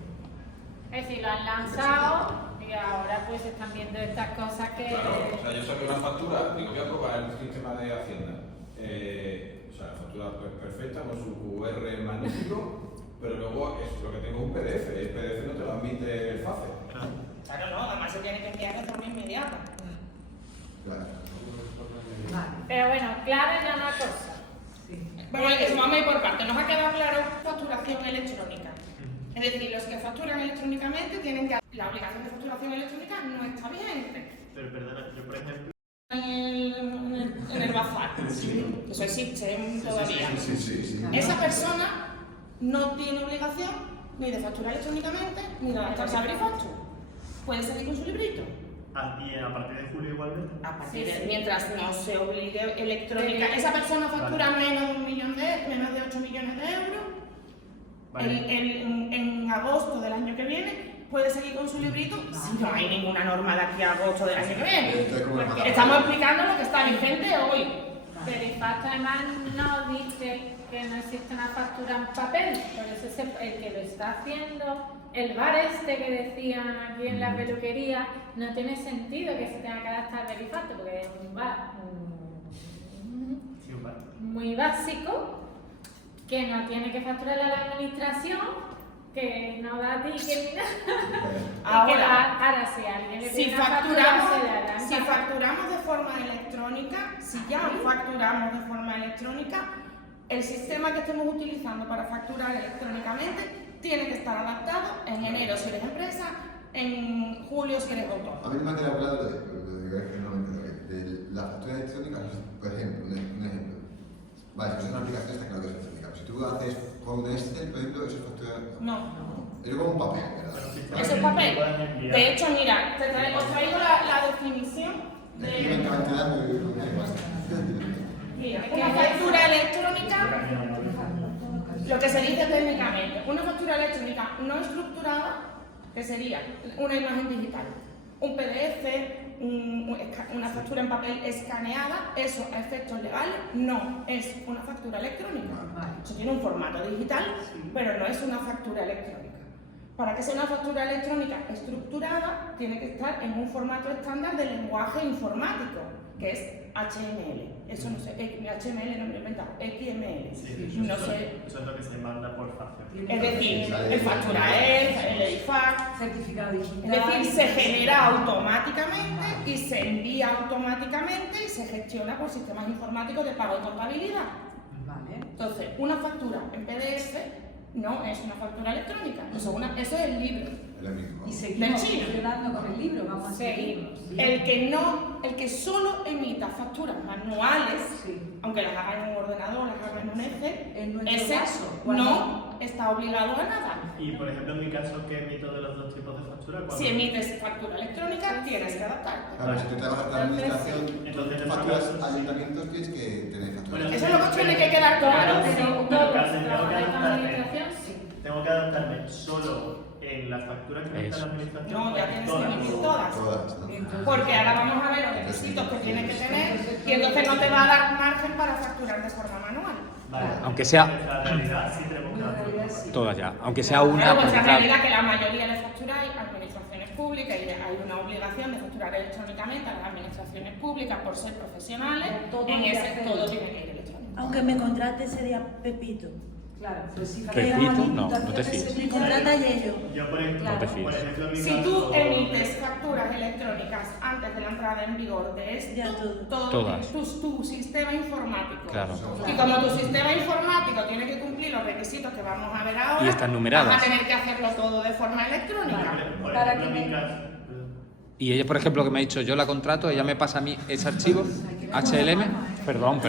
Es decir, lo han lanzado y ahora pues se están viendo estas cosas que... Claro, o sea, yo saqué una factura, digo, voy a probar el sistema de Hacienda. O sea, la factura pues, perfecta, con su QR magnífico, pero luego lo que tengo es un PDF, el PDF no te lo admite el FACE. Claro, no, además se tiene que enviar de forma inmediata. Claro. Pero bueno, claro ya una cosa. Bueno, eso vamos a ir por partes. Nos ha quedado claro facturación electrónica. Es decir, los que facturan electrónicamente tienen que... La obligación de facturación electrónica no está vigente. Pero perdona, yo por ejemplo... En el bazar. Eso existe todavía. Sí. Esa persona no tiene obligación ni de facturar electrónicamente ni de adaptarse a Brifactur. Puede seguir con su librito. Y a partir de julio igualmente. A partir de, mientras no se obligue electrónica. Esa persona factura menos de 1 millón menos de 8 millones de euros. Vale. En agosto del año que viene puede seguir con su librito si no hay ninguna norma de aquí a agosto del año que viene. Porque estamos explicando lo que está vigente hoy. Pero Brifactur además no dice que no existe una factura en papel, por eso el que lo está haciendo, el bar este que decían aquí en la peluquería, no tiene sentido que se tenga que adaptar a Brifactur, porque es un bar muy básico, que no tiene que facturarle a la administración, que no da ticket ni nada. Y que ahora si alguien le pide una factura, se la dan. Si facturamos de forma electrónica, si ya facturamos de forma electrónica, el sistema que estemos utilizando para facturar electrónicamente tiene que estar adaptado en enero si eres empresa, en julio si eres autónomo. A mí me ha quedado claro de la factura electrónica, por ejemplo, un ejemplo. Vale, si es una aplicación está claro que es electrónica. Si tú haces con Excel, por ejemplo, eso es factura... No. Es como un papel, ¿verdad? Eso es papel. De hecho, mira, os traigo la definición de... Mira, una factura electrónica, lo que se dice técnicamente, una factura electrónica no estructurada, que sería una imagen digital, un PDF, una factura en papel escaneada, eso a efectos legales no es una factura electrónica. Eso tiene un formato digital, pero no es una factura electrónica. Para que sea una factura electrónica estructurada, tiene que estar en un formato estándar de lenguaje informático, que es HTML. Eso no sé, HTML no me lo he inventado, XML. No sé. Eso es lo que se manda por factura. Es decir, el FacturaER, el EDIFAC, certificado digital. Es decir, se genera automáticamente y se envía automáticamente y se gestiona por sistemas informáticos de pago y contabilidad. Vale. Entonces, una factura en PDF no es una factura electrónica, eso es el libro. Y seguimos Del chino. funcionando con el libro, vamos a seguir. El que solo emita facturas manuales, Sí. aunque las haga en un ordenador, las haga en un Excel, En nuestro ese caso, no está obligado a nada. Y por ejemplo, en mi caso, que emito de los dos tipos de factura, Si emites factura electrónica, tienes que adaptarte. Claro, si tú trabajas para la administración, Entonces, facturas ayuntamientos, tienes que tener facturas. Bueno, Eso es lo que tiene que quedar claro. Pero Pero todos casi tengo que trabajáis con adaptarme. administración, sí. Tengo que adaptarme solo en las facturas que emite la administración. No, ya tienes que emitir todas. Todas, ¿no? Porque ahora vamos a ver los requisitos que tienes que tener y entonces no te va a dar margen para facturar de forma manual. Vale. Aunque sea- En la realidad sí tenemos que En adaptarnos. realidad sí. Todas ya, aunque sea una. Claro, pues porque en claro, realidad que la mayoría de facturas hay administraciones públicas y hay una obligación de facturar electrónicamente a las administraciones públicas por ser profesionales. Todo En hay que ese hacerlo. todo tiene que ir electrónico. Aunque me contrate sería Pepito. Claro, pues si Pepito, no te fíes. Me contrata Yello. Yo, por ejemplo, No te fíes. por ejemplo, en mi Si caso, tú emites facturas electrónicas antes de la entrada en vigor de esto, Ya todo. Todas. tu sistema informático. Claro. Y como tu sistema informático tiene que cumplir los requisitos que vamos a ver ahora, Y están numeradas. vas a tener que hacerlo todo de forma electrónica. por Para ejemplo, que en mi me- caso, Y ella, por ejemplo, que me ha dicho, yo la contrato, ella me pasa a mí ese archivo, HLM. Perdón.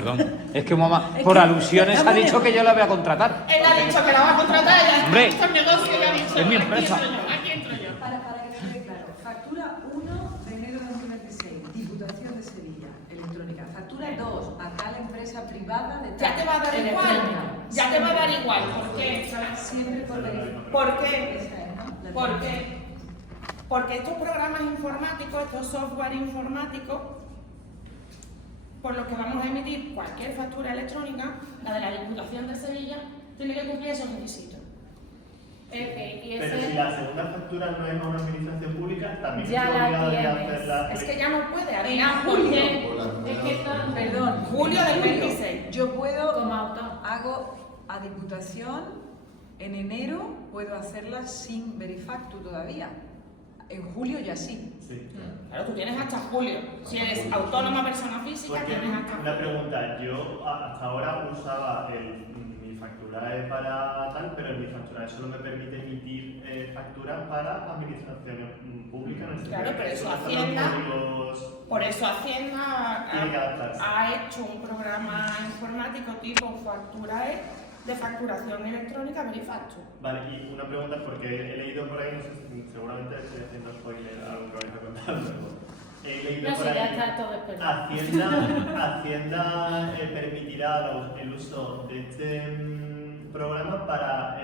Es que mamá, por alusiones ha dicho que yo la voy a contratar. Él ha dicho que la va a contratar, ella Hombre, está en negocio y ha dicho, es mi aquí empresa. entro yo, aquí entro yo. Para que quede claro, factura 1 de enero de 2026, Diputación de Sevilla, electrónica. Factura 2 a tal empresa privada de tal. Ya te va a dar igual, electrónica. ya te va a dar igual. ¿Por qué? Siempre por verificar. ¿Por qué? Esa es, ¿no? La ¿Por qué? Porque estos programas informáticos, estos software informáticos, por los que vamos a emitir cualquier factura electrónica, la de la Diputación de Sevilla, tiene que cumplir esos requisitos. Y Pero ese- si la segunda factura no es a una administración pública, también Ya estoy la obligado de tienes. hacerla. Es que ya no puede, En Adrián, julio. porque Por la Es que todo- Perdón. Julio del en 26. Yo puedo, como autónomo. hago a Diputación, en enero puedo hacerla sin Verifactu todavía. En julio ya sí. Sí. claro, tú tienes hasta julio. Si eres autónoma persona física, Porque, tienes hasta una julio. pregunta, yo hasta ahora usaba mi factura para tal, pero mi factura solo me permite emitir facturas para administraciones públicas. en el Claro, sentido pero que eso son los Hacienda- códigos. Por eso Hacienda Tiene que adaptarse. ha hecho un programa informático tipo Facturae de facturación electrónica Verifactu. Vale, y una pregunta porque he leído por ahí, no sé si seguramente estoy haciendo spoiler a algo que vais a contar luego. He leído No, por si ya ahí. está todo esperado. Hacienda permitirá el uso de este programa para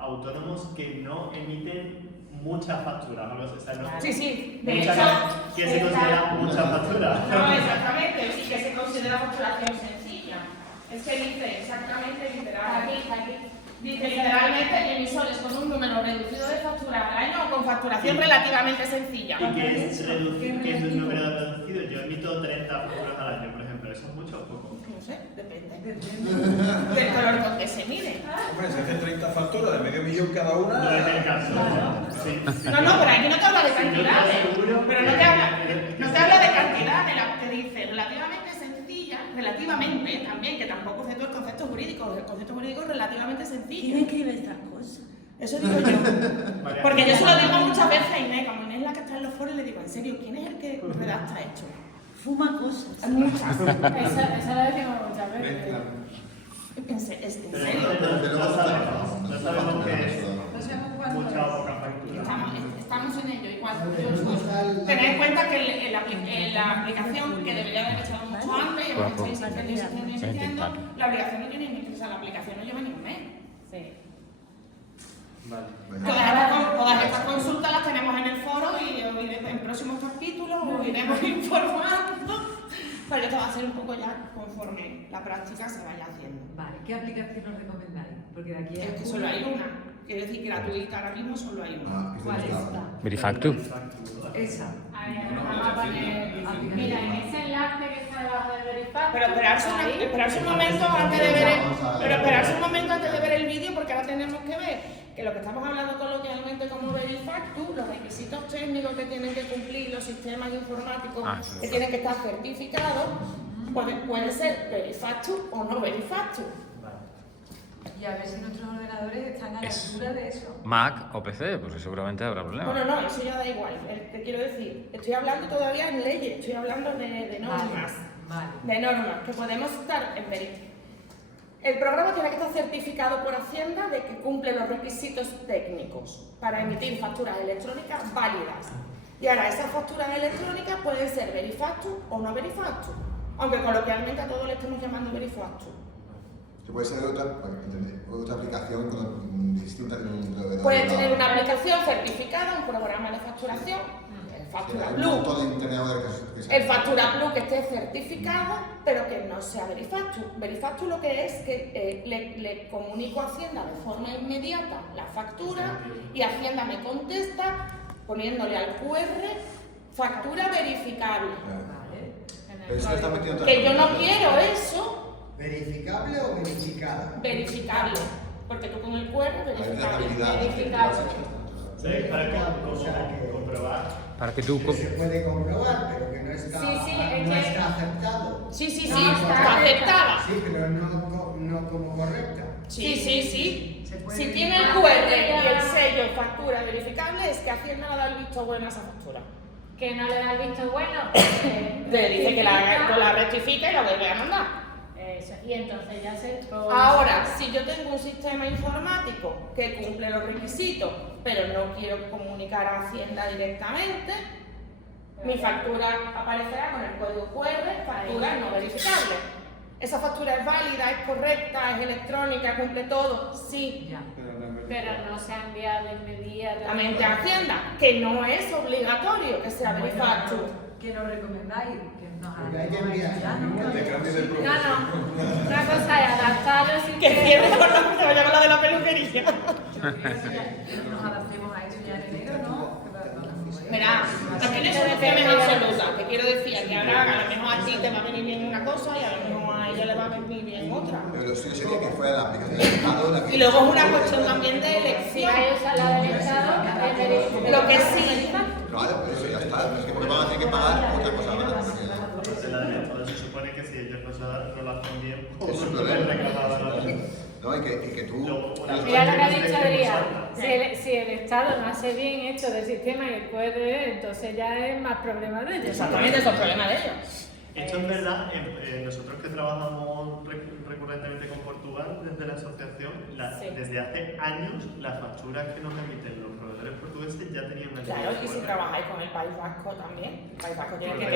autónomos que no emiten muchas facturas. ¿No? O sea, no, Sí, sí, de muchas- hecho, ¿qué se está- considera muchas facturas? No, exactamente, y que se considera facturación sencilla. Es que dice exactamente literal. Aquí. Dice literalmente emisores con un número reducido de facturas al año o con facturación relativamente sencilla. ¿Y qué es un número reducido? Yo emito 30 facturas al año, por ejemplo. ¿Eso es mucho o poco? No sé, depende. Del color con que se mide. Hombre, se hacen 30 facturas de medio millón cada una. No es el caso. Sí. No, pero aquí no te habla de cantidades. seguro Pero no te habla de cantidades, te dice relativamente sencilla, relativamente también, que tampoco sé todo el concepto jurídico. El concepto jurídico es relativamente ¿Quién sencillo. escribe estas cosas? Eso digo yo. Vale. Porque yo se lo digo muchas veces a Inés, como Inés es la que está en los foros, le digo, en serio, ¿quién es el que redacta esto? Fuma cosas. Hay muchas. Eso lo decimos muchas veces. En serio. Pero Pero no sabemos qué es No sabemos cuándo mucha o es. poca factura. Estamos en ello, igual. Tened en cuenta que la aplicación, que debería haber echado mucho antes, y hemos estado insistiendo, la obligación no tiene ni, o sea, la aplicación no lleva ni un mes. Sí. Vale. Todas estas consultas las tenemos en el foro y os iremos en próximos capítulos os iremos informando. Pero esto va a ser un poco ya conforme la práctica se vaya haciendo. Vale, ¿qué aplicación nos recomendáis? Porque de aquí a Es que julio- solo hay una. Quiere decir que gratuita ahora mismo solo hay una. ¿Cuál es esta? Verifactu. Esa. A ver, vamos a poner. Mira, en ese enlace que está debajo del Verifactu. Pero esperarse un momento antes de ver el vídeo, porque ahora tenemos que ver que lo que estamos hablando coloquialmente como Verifactu, los requisitos técnicos que tienen que cumplir los sistemas informáticos Sí. que tienen que estar certificados, puede ser Verifactu o no Verifactu. Y a ver si nuestros ordenadores están a la altura de eso. Mac o PC, pues seguramente habrá problema. No, eso ya da igual. Te quiero decir, estoy hablando todavía en leyes, estoy hablando de normas. Vale. De normas, que podemos estar en verificación. El programa tiene que estar certificado por Hacienda de que cumple los requisitos técnicos para emitir facturas electrónicas válidas. Y ahora, esas facturas electrónicas pueden ser Verifactu o no Verifactu, aunque coloquialmente a todos le estamos llamando Verifactu. Que puede ser otra aplicación con distinta de un proveedor. Puedes tener una aplicación certificada, un programa de facturación, el Factura Hay un Blue. montón de entrenadores que se El Factura Blue que esté certificado, pero que no sea Verifactu. Verifactu lo que es que le comunico a Hacienda de forma inmediata la factura y Hacienda me contesta poniéndole al QR factura verificable. Pero eso lo están metiendo Que yo no quiero eso, ¿Verificable o verificada? verificable. Porque tú con el QR verificable. ¿Sabes? Para O sea, que- comprobar. Para que tú... Que se puede comprobar, pero que no está, Sí, es no que- está aceptado. Sí, No, está aceptada. Sí, pero no como correcta. Sí. Se puede Si tiene el verificar. QR y el sello factura verificable, es que Hacienda le da el visto bueno a esa factura. Que no le da el visto bueno. Le dice que la rectifica y la vuelve a mandar. Eso, y entonces ya se. Ahora, si yo tengo un sistema informático que cumple los requisitos, pero no quiero comunicar a Hacienda directamente, mi factura aparecerá con el código QR, factura no verificable. ¿Esa factura es válida, es correcta, es electrónica, cumple todo? Sí. Ya. Pero no se ha enviado Inmediatamente a Hacienda, que no es obligatorio que sea Verifactu. ¿Qué nos recomendáis? Que nos Porque hay que adaptemos enviar. ya, ¿no? Te cambies de profesión. No. Una cosa es adaptarlo si Que cierre con la de la peluquería. Yo nos adaptemos a eso ya en enero, ¿no? Verá, aquí no es soluciones absolutas, te quiero decir que ahora a lo mejor a ti te va a venir bien una cosa y a lo mejor a ella le va a venir bien otra. Pero lo suyo sería que fuera la aplicación del Estado la que... Y luego es una cuestión también de elección. La del Estado, Lo que sí. Claro, pero eso ya está. Pero es que porque van a tener que pagar otra cosa más. Entonces, la del Estado se supone que si ellos no lo hacen bien, Es un se problema. pueden reclamar a la ley. No, y que tú... Mira lo que ha dicho Adrián, si el Estado no hace bien esto del sistema y el puede, entonces ya es más problema de ellos. Exactamente, eso es problema de ellos. Esto en verdad, nosotros que trabajamos recurrentemente con Portugal desde la asociación, desde hace años las facturas que nos emiten los proveedores portugueses ya tenían una... Claro, y si trabajáis con el País Vasco también, el País Vasco tiene que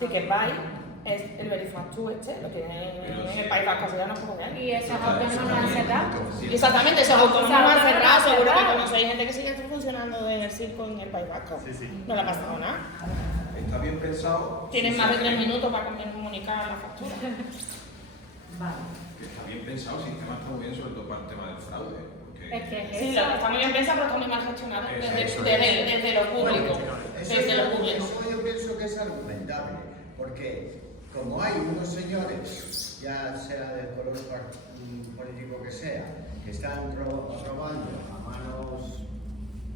que que País es el Verifactu lo tiene en el País Vasco, ya no puedo ver. Y esos autónomos no han cerrado. Exactamente, esos autónomos no han cerrado, seguro que conocéis gente que sigue funcionando en el circo en el País Vasco. No le ha pasado nada. Está bien pensado. Tienen más de 3 minutos para comunicar la factura. Vale. Que está bien pensado, el sistema está muy bien, sobre todo para el tema del fraude. Es que es Sí, eso. está muy bien pensado, pero está muy mal gestionado desde lo público. Desde lo público. Eso yo pienso que es argumentable, porque como hay unos señores, ya sea del color político que sea, que están robando a manos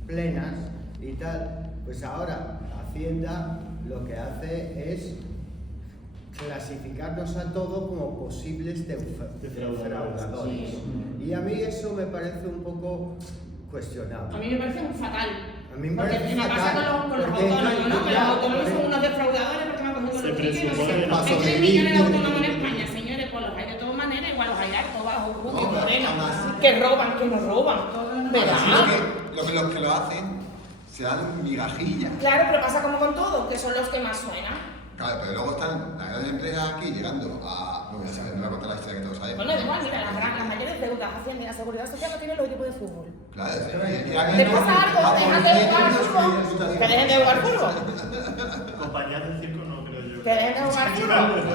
plenas y tal, pues ahora Hacienda lo que hace es clasificarnos a todos como posibles defraudadores. Y a mí eso me parece un poco cuestionable. A mí me parece fatal. A mí me Porque parece me pasa fatal. con los autónomos, ¿no? Que los autónomos son unos defraudadores porque me han cogido los tickets. Paso Hay 3 de millones de mil. autónomos en España, señores, pues los hay de todas maneras, igual los hay hartos, bajos, rubios, No, morenos, jamás. que roban, que nos roban. ¿Verdad? Los que lo hacen se dan migajillas. Claro, pero pasa como con todo, que son los que más suenan. Claro, pero luego están las grandes empresas aquí llegando a... No voy a saber, no voy a contar la historia que todos sabemos. Bueno, da igual, mira, las mayores deudas, Hacienda y la Seguridad Social no tienen los equipos de fútbol. Claro, es ¿Te pasa algo? ¿Dejas de jugar al fútbol? ¿Que dejen de jugar al fútbol? Compañías del circo no creo yo. ¿Que dejen de jugar al fútbol?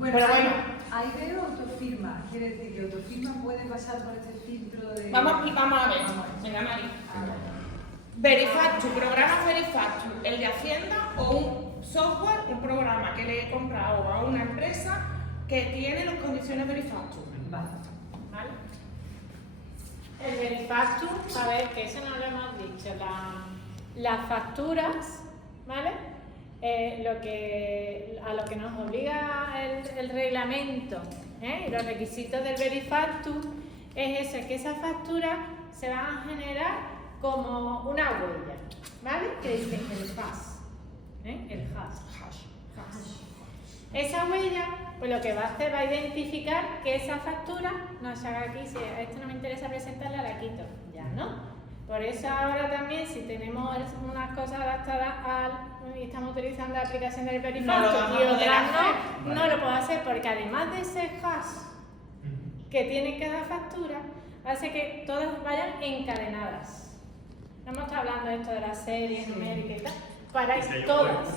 Bueno, Pero bueno. ahí veo autofirma. Quiere decir que autofirma puede pasar por este filtro de... Vamos a ver. Venga, Mari. Verifactu, programa Verifactu, el de Hacienda o un software, un programa que le he comprado a una empresa que tiene las condiciones Verifactu. Vale. ¿Vale? El Verifactu, a ver, que eso no lo hemos dicho, las facturas, ¿vale? A lo que nos obliga el reglamento y los requisitos del Verifactu es eso, que esas facturas se van a generar como una huella, ¿vale? Que dice el hash, el hash. Esa huella, pues lo que va a hacer va a identificar que esa factura no se haga aquí, si a esto no me interesa presentarla, la quito, ya, ¿no? Por eso ahora también, si tenemos unas cosas adaptadas y estamos utilizando la aplicación del Verifactu y otras no lo puedo hacer porque además de ese hash que tiene cada factura, hace que todas vayan encadenadas. Hemos estado hablando de esto de las series numéricas y tal, para todas.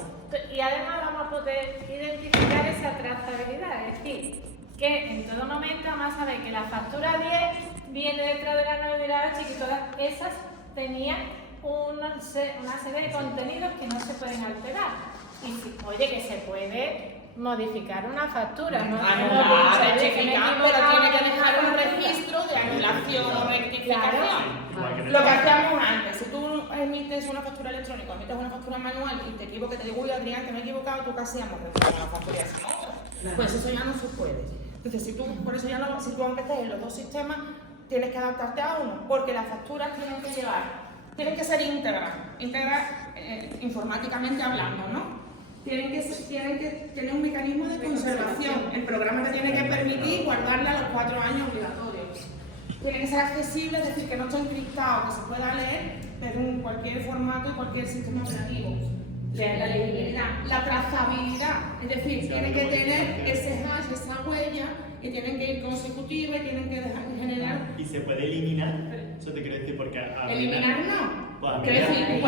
Y además vamos a poder identificar esa trazabilidad, es decir, que en todo momento vamos a saber que la factura 10 viene detrás de la 9 y la 8 y que todas esas tenían una serie de contenidos que no se pueden alterar. Y si, oye, que se puede modificar una factura, ¿no? Anular, rectificar, pero tiene que dejar un registro de anulación o rectificación. Lo que hacíamos antes, si tú emites una factura electrónica, emites una factura manual y te equivocas, te digo, uy, Adrián, que me he equivocado, ¿tú qué hacíamos? Rectificar la factura y hacemos otra. Pues eso ya no se puede. Entonces, si tú aunque estés en los dos sistemas, tienes que adaptarte a uno, porque las facturas tienen que ser íntegras informáticamente hablando, ¿no? Tienen que tener un mecanismo de conservación. El programa te tiene que permitir guardarla a los 4 años obligatorios. Tiene que ser accesible, es decir, que no esté encriptado, que se pueda leer, pero en cualquier formato y cualquier sistema operativo. La legibilidad, la trazabilidad, es decir, tiene que tener ese hash, esa huella, y tienen que ir consecutivas, y tienen que generar... ¿Y se puede eliminar? Eso te quiero decir porque... Eliminar no. Pues Quiero decir,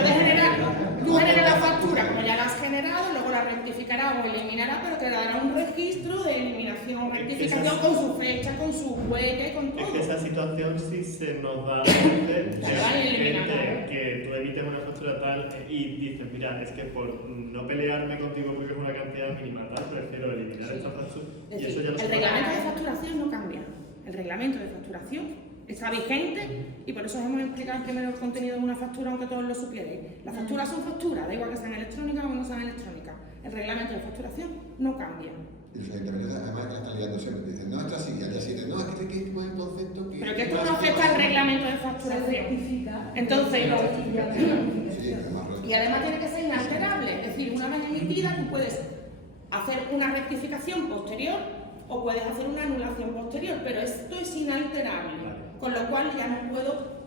tú generas la factura como ya la has generado, luego la rectificarás cambiará o eliminará, pero quedará un registro de eliminación o rectificación con su fecha, con su huella y con todo. Es que esa situación sí se nos da a veces eliminarla. que tú emites una factura tal y dices, mira, es que por no pelearme contigo porque es una cantidad mínima tal, prefiero eliminar esta factura. Es Y decir, eso ya no el se reglamento de facturación no cambia. El reglamento de facturación está vigente y por eso os hemos explicado primero el contenido de una factura, aunque todos lo supierais. Las facturas son facturas, da igual que sean electrónicas o no sean electrónicas. El reglamento de facturación no cambia. Y los ayuntamientos además que la están liando siempre. Dicen, no, esto así, y al día siguiente, no, es que hay que poner el concepto que... Pero que esto no afecta al reglamento de facturación. Entonces, Sí, además, y además tiene que ser inalterable. Es decir, una vez emitida tú puedes hacer una rectificación posterior o puedes hacer una anulación posterior, pero esto es inalterable. Con lo cual ya no puedo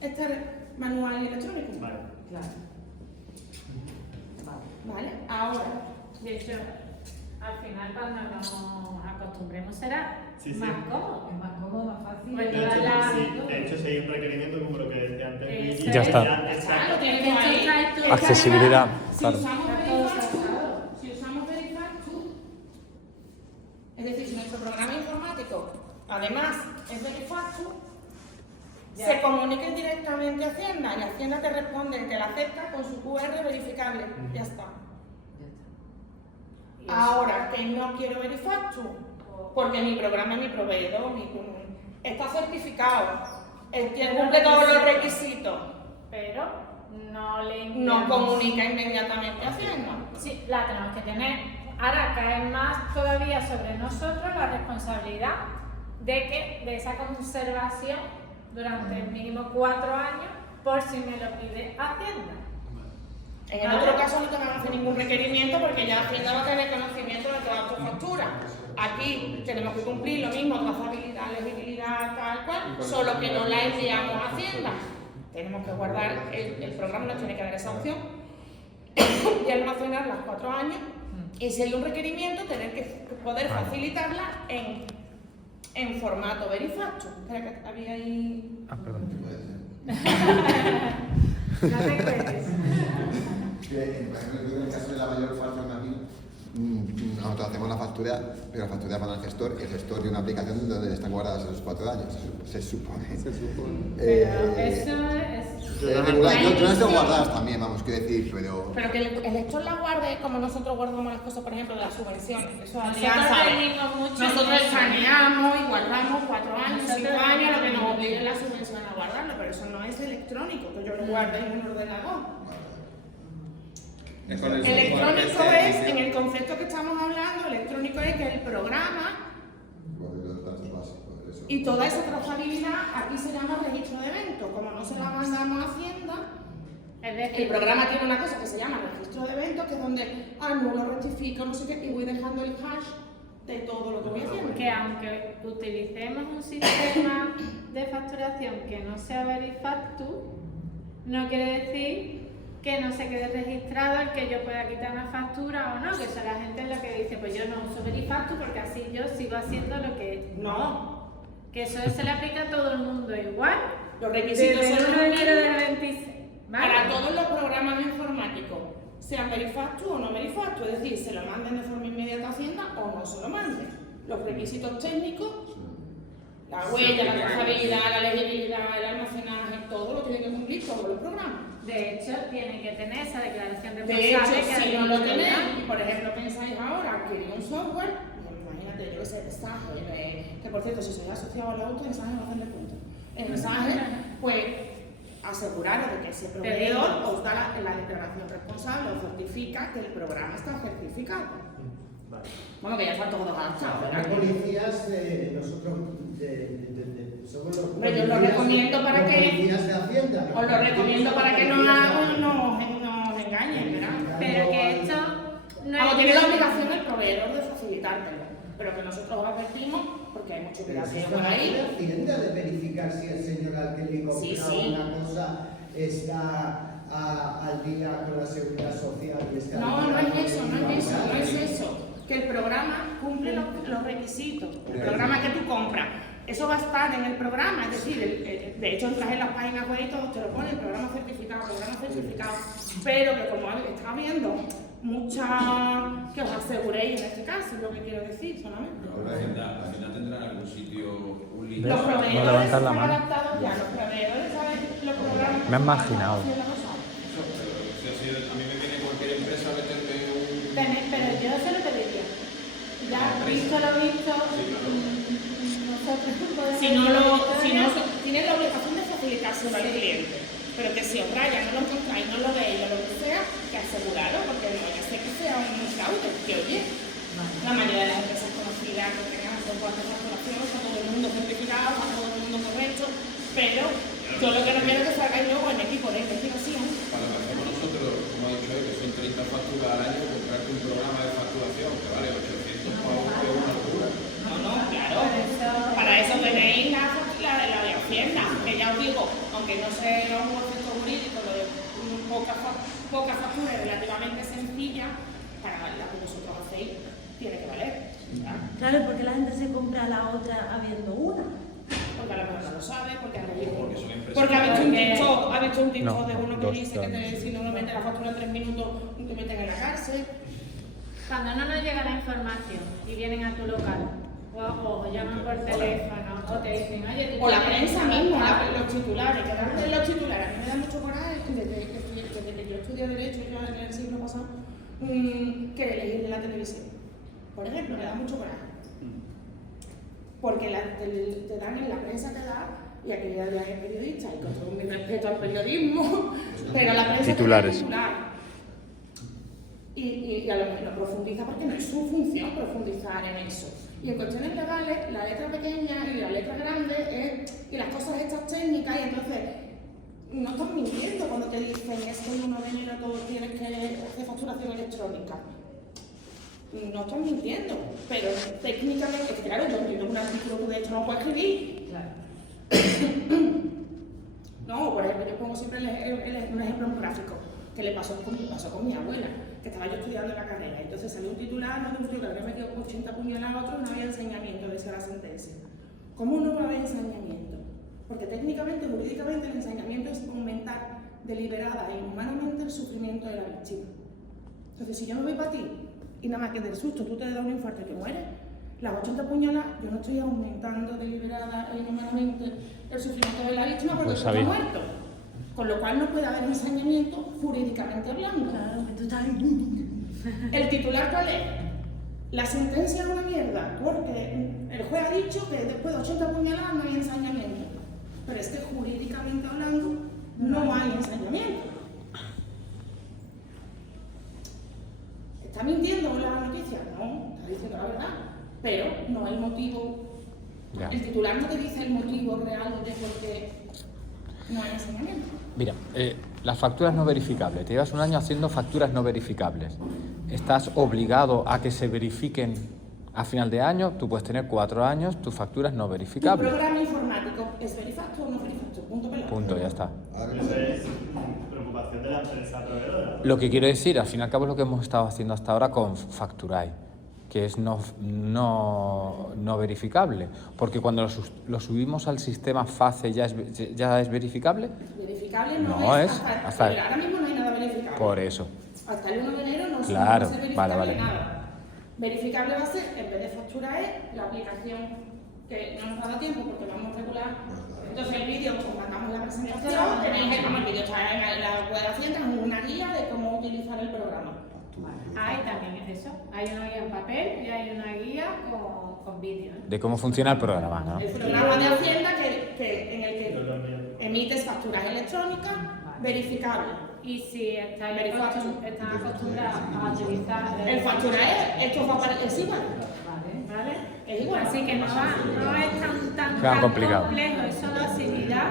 estar manual y electrónico. Vale. Claro. ¿Vale? Ahora, De hecho, al final cuando nos acostumbremos será Sí, sí. más cómodo. Es más cómodo, más fácil. Pues De hecho, toda la- sí, de hecho, si hay un requerimiento como lo que decía antes, Eso Vicky, Ya está. claro, tiene De que hecho, ahí. trae todo- Accesibilidad, Si claro. usamos Está todo Verifactu, trazado. si usamos Verifactu, es decir, si nuestro programa informático además es Verifactu, Ya. se comunique directamente a Hacienda y Hacienda te responde que la acepta con su QR verificable. Ya está. Ahora que no quiero Verifactu, porque mi programa, mi proveedor, está certificado, cumple todos los requisitos, Pero no le no enviamos- comunica inmediatamente a Hacienda. Sí, la tenemos que tener. Ahora cae más todavía sobre nosotros la responsabilidad de esa conservación durante el mínimo 4 años por si me lo pide Hacienda. En el otro caso no te van a hacer ningún requerimiento porque ya Hacienda va a tener conocimiento de todas tus facturas. Aquí tenemos que cumplir lo mismo, trazabilidad, legibilidad, tal cual, solo que no la enviamos a Hacienda. Tenemos que guardar, el programa nos tiene que dar esa opción y almacenar las 4 años. Y si hay un requerimiento, tener que poder facilitarla en formato Verifactu. Espera que había ahí... Ah, perdón. No te cuentes. Por ejemplo, en el caso de la mayor falta en aquí, nosotros hacemos la factura, pero la factura para el gestor, y el gestor tiene una aplicación donde están guardadas esos 4 años, se supone. Pero eso es... Regular, yo las tengo guardadas también, vamos, quiero decir, pero... Pero que el lector las guarde como nosotros guardamos las cosas, por ejemplo, de las subvenciones. Eso Adrián Nosotros sabe. venimos mucho Nosotros en eso. escaneamos y guardamos 4 años, Nosotros 5 años, lo que venimos nos obligue la subvención a guardarlo, pero eso no es electrónico, que yo lo guarde en un ordenador. Electrónico es, en el concepto que estamos hablando, electrónico es que el programa Los datos básicos, eso. y toda esa trazabilidad aquí se llama registro de eventos. Como no se la mandamos a Hacienda, Es el decir, programa tiene una cosa que se llama registro de eventos, que es donde anulo, rectifico, no sé qué, y voy dejando el hash de todo lo que voy haciendo. que aunque utilicemos un sistema de facturación que no sea Verifactu, no quiere decir que no se quede registrado el que yo pueda quitar una factura o no, que eso la gente es lo que dice, pues yo no uso Verifactu porque así yo sigo haciendo lo que... No. Que eso se le aplica a todo el mundo igual. Los requisitos Desde son el los 1 de enero del mismos 26. para todos los programas informáticos, sean Verifactu o no Verifactu, es decir, se lo manden de forma inmediata a Hacienda o no se lo manden. Los requisitos técnicos, la huella, la trazabilidad, la legibilidad, el almacenaje, todo lo tienen que cumplir todos los programas. De hecho, tienen que tener esa declaración De responsable hecho, que si hay no lo que tenéis, tener. por ejemplo, pensáis ahora adquirir un software, imagínate, yo que sé, Sage, que por cierto, si sois asociado a la auto, en Sage no hacen descuento. En Sage, pues aseguraros de que ese proveedor os da la declaración responsable, os certifica que el programa está certificado. Vale. Bueno, que ya están todos adaptados, Los ¿verdad? policías, nosotros somos los Hombre, yo lo recomiendo para los que- policías de Hacienda. Os lo recomiendo para que no nos engañen, ¿verdad? Pero que esto no Vamos, es... tiene la obligación el proveedor de facilitártelo, pero que nosotros os advertimos porque hay mucho Pero si cuidado es por para ahí. Hacienda de verificar si el señor al que le compró Sí, sí. una cosa está al día con la seguridad social y está al No, día no es con eso, el no es eso, IVA. no es eso. Que el programa cumple los requisitos, el programa que tú compras. Eso va a estar en el programa, es decir, de hecho entras en las páginas web y todo te lo pone, el programa certificado, pero que como está viendo que os aseguréis en este caso, es lo que quiero decir solamente. La Hacienda tendrá en algún sitio un link. Los No proveedores levantar la están mano. adaptados ya, los proveedores saben los programas. Me han marginado. A mí me viene cualquier empresa a meterme un... Pero yo se lo pediría. Ya, visto lo visto, nosotros podemos... Si no tienen la obligación de facilitárselo al cliente, pero que si os raya, no lo encontráis, no lo veis o lo que sea, que asegurarlo, porque no vaya a ser que sea un fraude, que oye, la mayoría de las empresas conocidas que tengan un cuarto de facturación, está todo el mundo certificado, está todo el mundo correcto, pero yo lo que no quiero es que salgáis luego en equipo de investigación. Para lo que hacemos nosotros, como ha dicho él, que son 30 facturas al año, comprarte un programa de facturación que vale 800 pavos, que es una locura. No, claro. Para eso tenéis la de Hacienda, que ya os digo, aunque no sea un concepto jurídico, lo de poca factura y relativamente sencilla, para la que vosotros hacéis, tiene que valer. Claro, porque la gente se compra la otra habiendo una. Porque a lo mejor no lo sabe, porque ha Porque son empresas. porque ha visto un TikTok de uno que dos dice que años. si no me mete la factura en 3 minutos, te meten en la cárcel. Cuando no nos llega la información y vienen a tu local, o llaman por teléfono, o te dicen, oye, tú O la tienes prensa que misma, pagar. los titulares, que realmente los titulares, a mí me da mucho coraje desde que yo estudié Derecho ya en el siglo pasado, que elegir de la televisión. Por ejemplo, me da mucho coraje. Porque te dan en la prensa te da, y aquí ya hay periodistas, y con todo mi respeto al periodismo, pero la prensa Titulares. te da titular. Y a lo mejor no profundiza porque no es su función profundizar en eso. Y en cuestiones legales, la letra pequeña y la letra grande y las cosas estas técnicas, y entonces no estás mintiendo cuando te dicen es que el 1 de enero todo tienes que hacer facturación electrónica. No estás mintiendo, pero técnicamente, claro, yo entiendo un artículo que de hecho no puedo escribir. No, por ejemplo, yo pongo siempre un ejemplo en gráfico, que le pasó con mi abuela, que estaba yo estudiando la carrera. Entonces salió un titular, no de un tío que había metido 80 puñaladas a otro, no había ensañamiento, decía la sentencia. ¿Cómo no va a haber ensañamiento? Porque técnicamente, jurídicamente, el ensañamiento es aumentar deliberada e inhumanamente el sufrimiento de la víctima. Entonces, si yo me voy para ti y nada más que del susto tú te das un infarto y te mueres, las 80 puñaladas, yo no estoy aumentando deliberada e inhumanamente el sufrimiento de la víctima porque Pues tú estás sabía. muerto. Con lo cual no puede haber ensañamiento jurídicamente hablando. Claro, que tú estás... ¿El titular cuál es? La sentencia es una mierda, porque el juez ha dicho que después de 80 puñaladas no hay ensañamiento. Pero es que jurídicamente hablando no hay ensañamiento. ¿Está mintiendo la noticia? No, está diciendo la verdad. Pero no hay motivo. Ya. El titular no te dice el motivo real de por qué no hay ensañamiento. Mira, las facturas no verificables. Te llevas un año haciendo facturas no verificables. Estás obligado a que se verifiquen a final de año. Tú puedes tener 4 años tus facturas no ¿Tu verificables. programa informático es verifacto o no verifacto? Punto pelota. Punto, ya está. Eso es preocupación de la empresa proveedora. Lo que quiero decir, al fin y al cabo, es lo que hemos estado haciendo hasta ahora con Facturai, que es no verificable. Porque cuando lo subimos al sistema FACE, ¿ya es verificable? Verificable No es, hasta ahora mismo no hay nada verificable. Por eso. Hasta el 1 de enero no se Claro, va a ser verificable vale. nada. Verificable va a ser, en vez de factura es la aplicación, que no nos ha dado tiempo porque vamos a regular. Entonces el vídeo, os mandamos la presentación, tenéis el vídeo está en la web de Hacienda, es una guía de cómo utilizar el programa. Ah, y también es eso. Hay una guía en papel y hay una guía con vídeo. De cómo funciona el programa, ¿no? El programa de Hacienda en el que emites facturas electrónicas verificables. Y si están Verificado. acostumbrados a utilizar El factura es igual. ¿vale? Es igual. Así que no es tan Tan complicado. complejo, es solo asimilar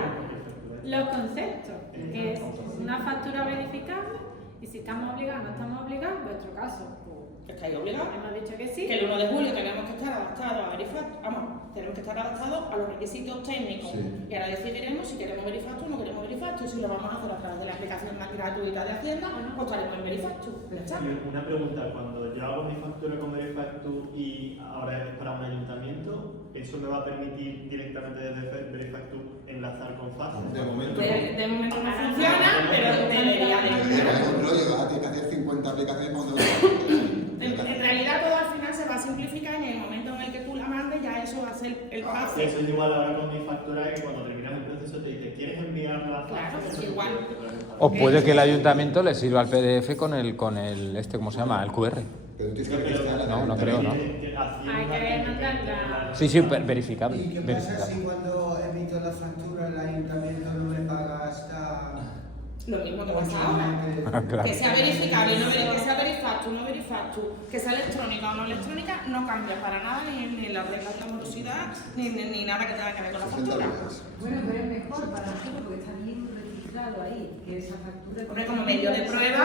los conceptos, que es una factura verificable y si estamos obligados o no estamos obligados, en vuestro caso, pues, ¿Estáis obligados? hemos dicho que sí. Que el 1 de julio tenemos que estar adaptados a Verifacto, tenemos que estar adaptados a los requisitos técnicos. Sí. Y ahora decidiremos si queremos Verifacto o no queremos Verifacto. Y si lo vamos a hacer a través de la aplicación más gratuita de Hacienda, pues estaremos en Verifacto. Ya está. Y una pregunta, cuando yo hago mi factura con Verifactu y ahora es para un ayuntamiento, ¿eso me va a permitir directamente desde Verifactu enlazar con FACE? De momento. De momento no funciona, pero debería de. Por ejemplo, tienes que hacer 50 aplicaciones cuando hace. Eso es igual ahora con mi factura, que cuando terminas el proceso te dice, ¿quieres enviar la factura? Claro, es igual. O puede que el ayuntamiento le sirva el PDF con el ¿cómo se llama? El QR. Pero tienes que registrarla. No creo, ¿no? Hay que mandarla. Sí, verificable. ¿Y qué pasa si cuando emito la factura el ayuntamiento no me paga hasta Lo mismo que pasa ahora. Claro. Que sea verificable, que sea verifactu, no verifactu, que sea electrónica o no electrónica, no cambia para nada ni las reglas de morosidad, ni nada que tenga que ver con la 60 factura. días. Bueno, pero es mejor para nosotros porque está bien registrado ahí, que esa factura... Hombre, como medio de prueba,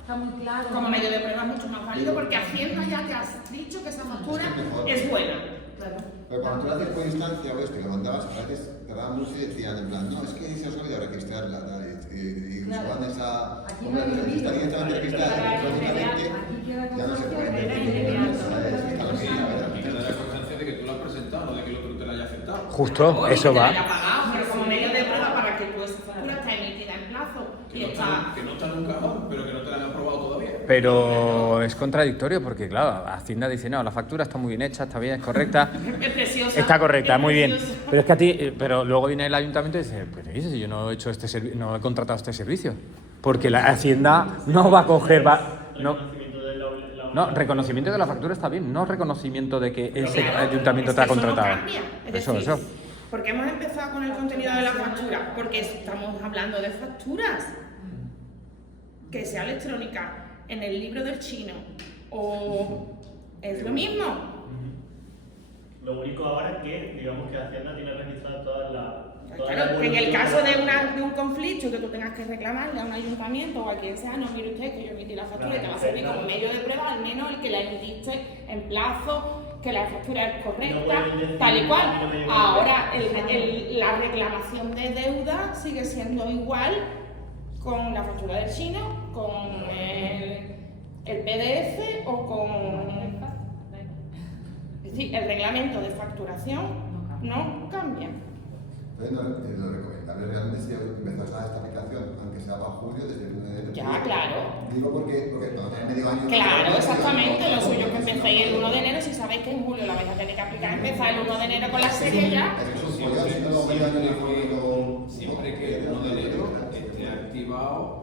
está muy claro. como medio de prueba es mucho más válido porque Hacienda ya te has dicho que esa factura es buena. Claro. Pero cuando tú lo haces por instancia o esto y lo mandabas, a veces tardaban mucho y decían en plan, no, es que se os ha olvidado registrarla, tal, y Claro. usaban esa... Aquí Hombre, no hay pero si está límite. directamente registrada electrónicamente, Aquí queda ya no se puede constancia meter. de que Y que dará constancia de que tú lo has presentado, no de que el otro te lo haya aceptado. Justo, eso va. Ya pagado, pero como medio de prueba para que tu factura está emitida en plazo y está... Que no está en un cajón, pero que no te la han aprobado todavía. Pero es contradictorio porque, claro, Hacienda dice, no, la factura está muy bien hecha, está bien, es correcta. Es preciosa. Está correcta, es muy bien. preciosa. Pero es que a ti, pero luego viene el ayuntamiento y dice, pero dices, yo no he hecho no he contratado este servicio. Porque la Hacienda no va a coger, no, Reconocimiento de la no, reconocimiento de la factura está bien, no reconocimiento de que ese Claro, ayuntamiento es te ha que eso no contratado. cambia. Es Eso, decir, eso. porque hemos empezado con el contenido de la factura, porque estamos hablando de facturas. Que sea electrónica en el libro del chino o es lo mismo. Lo único ahora es que, digamos que Hacienda tiene registrada todas las... Claro, que en el caso de un conflicto que tú tengas que reclamarle a un ayuntamiento o a quien sea, no, mire usted que yo emití la factura y te va a servir como medio de prueba, al menos el que la emitiste en plazo, que la factura es correcta, tal y cual. Ahora, la reclamación de deuda sigue siendo igual con la factura del chino, con el PDF o con... Es decir, el reglamento de facturación no cambia. Entonces, lo recomendable realmente sería empezar a usar esta aplicación, aunque sea para julio, desde el 1 de enero. Ya, claro. Digo porque cuando tenés medio año... Claro, exactamente. Lo suyo es que empecéis el 1 de enero. Si sabéis que en julio la vais a tener que aplicar, empezar el 1 de enero con la serie ya. Es un follón, si no, medio año de julio... Siempre que el 1 de enero esté activado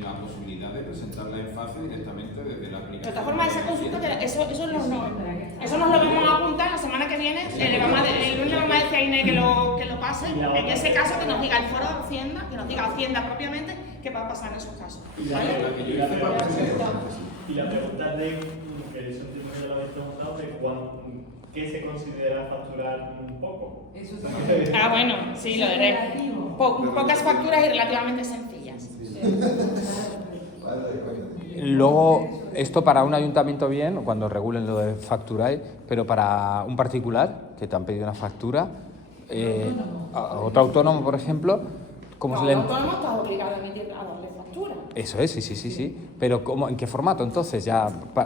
la posibilidad de presentarla en fase directamente desde la aplicación. De todas formas, esa consulta, eso nos lo vamos a apuntar la semana que viene. El lunes le vamos a decir a Inés que lo pase. En ese caso, que nos diga el foro de Hacienda, que nos diga Hacienda propiamente, qué va a pasar en esos casos. ¿Vale? Y la pregunta de, que eso entiendo que ya lo habéis preguntado, de qué se considera facturar un poco. Eso también. Ah, bueno, sí, lo diré. Pocas facturas y relativamente sencillas. Luego, esto para un ayuntamiento bien, cuando regulen lo de facturar, pero para un particular, que te han pedido una factura, a otro autónomo, por ejemplo, ¿cómo se le...? No, autónomo estás obligado a emitir a darle factura. Eso es, sí. Pero ¿en qué formato entonces?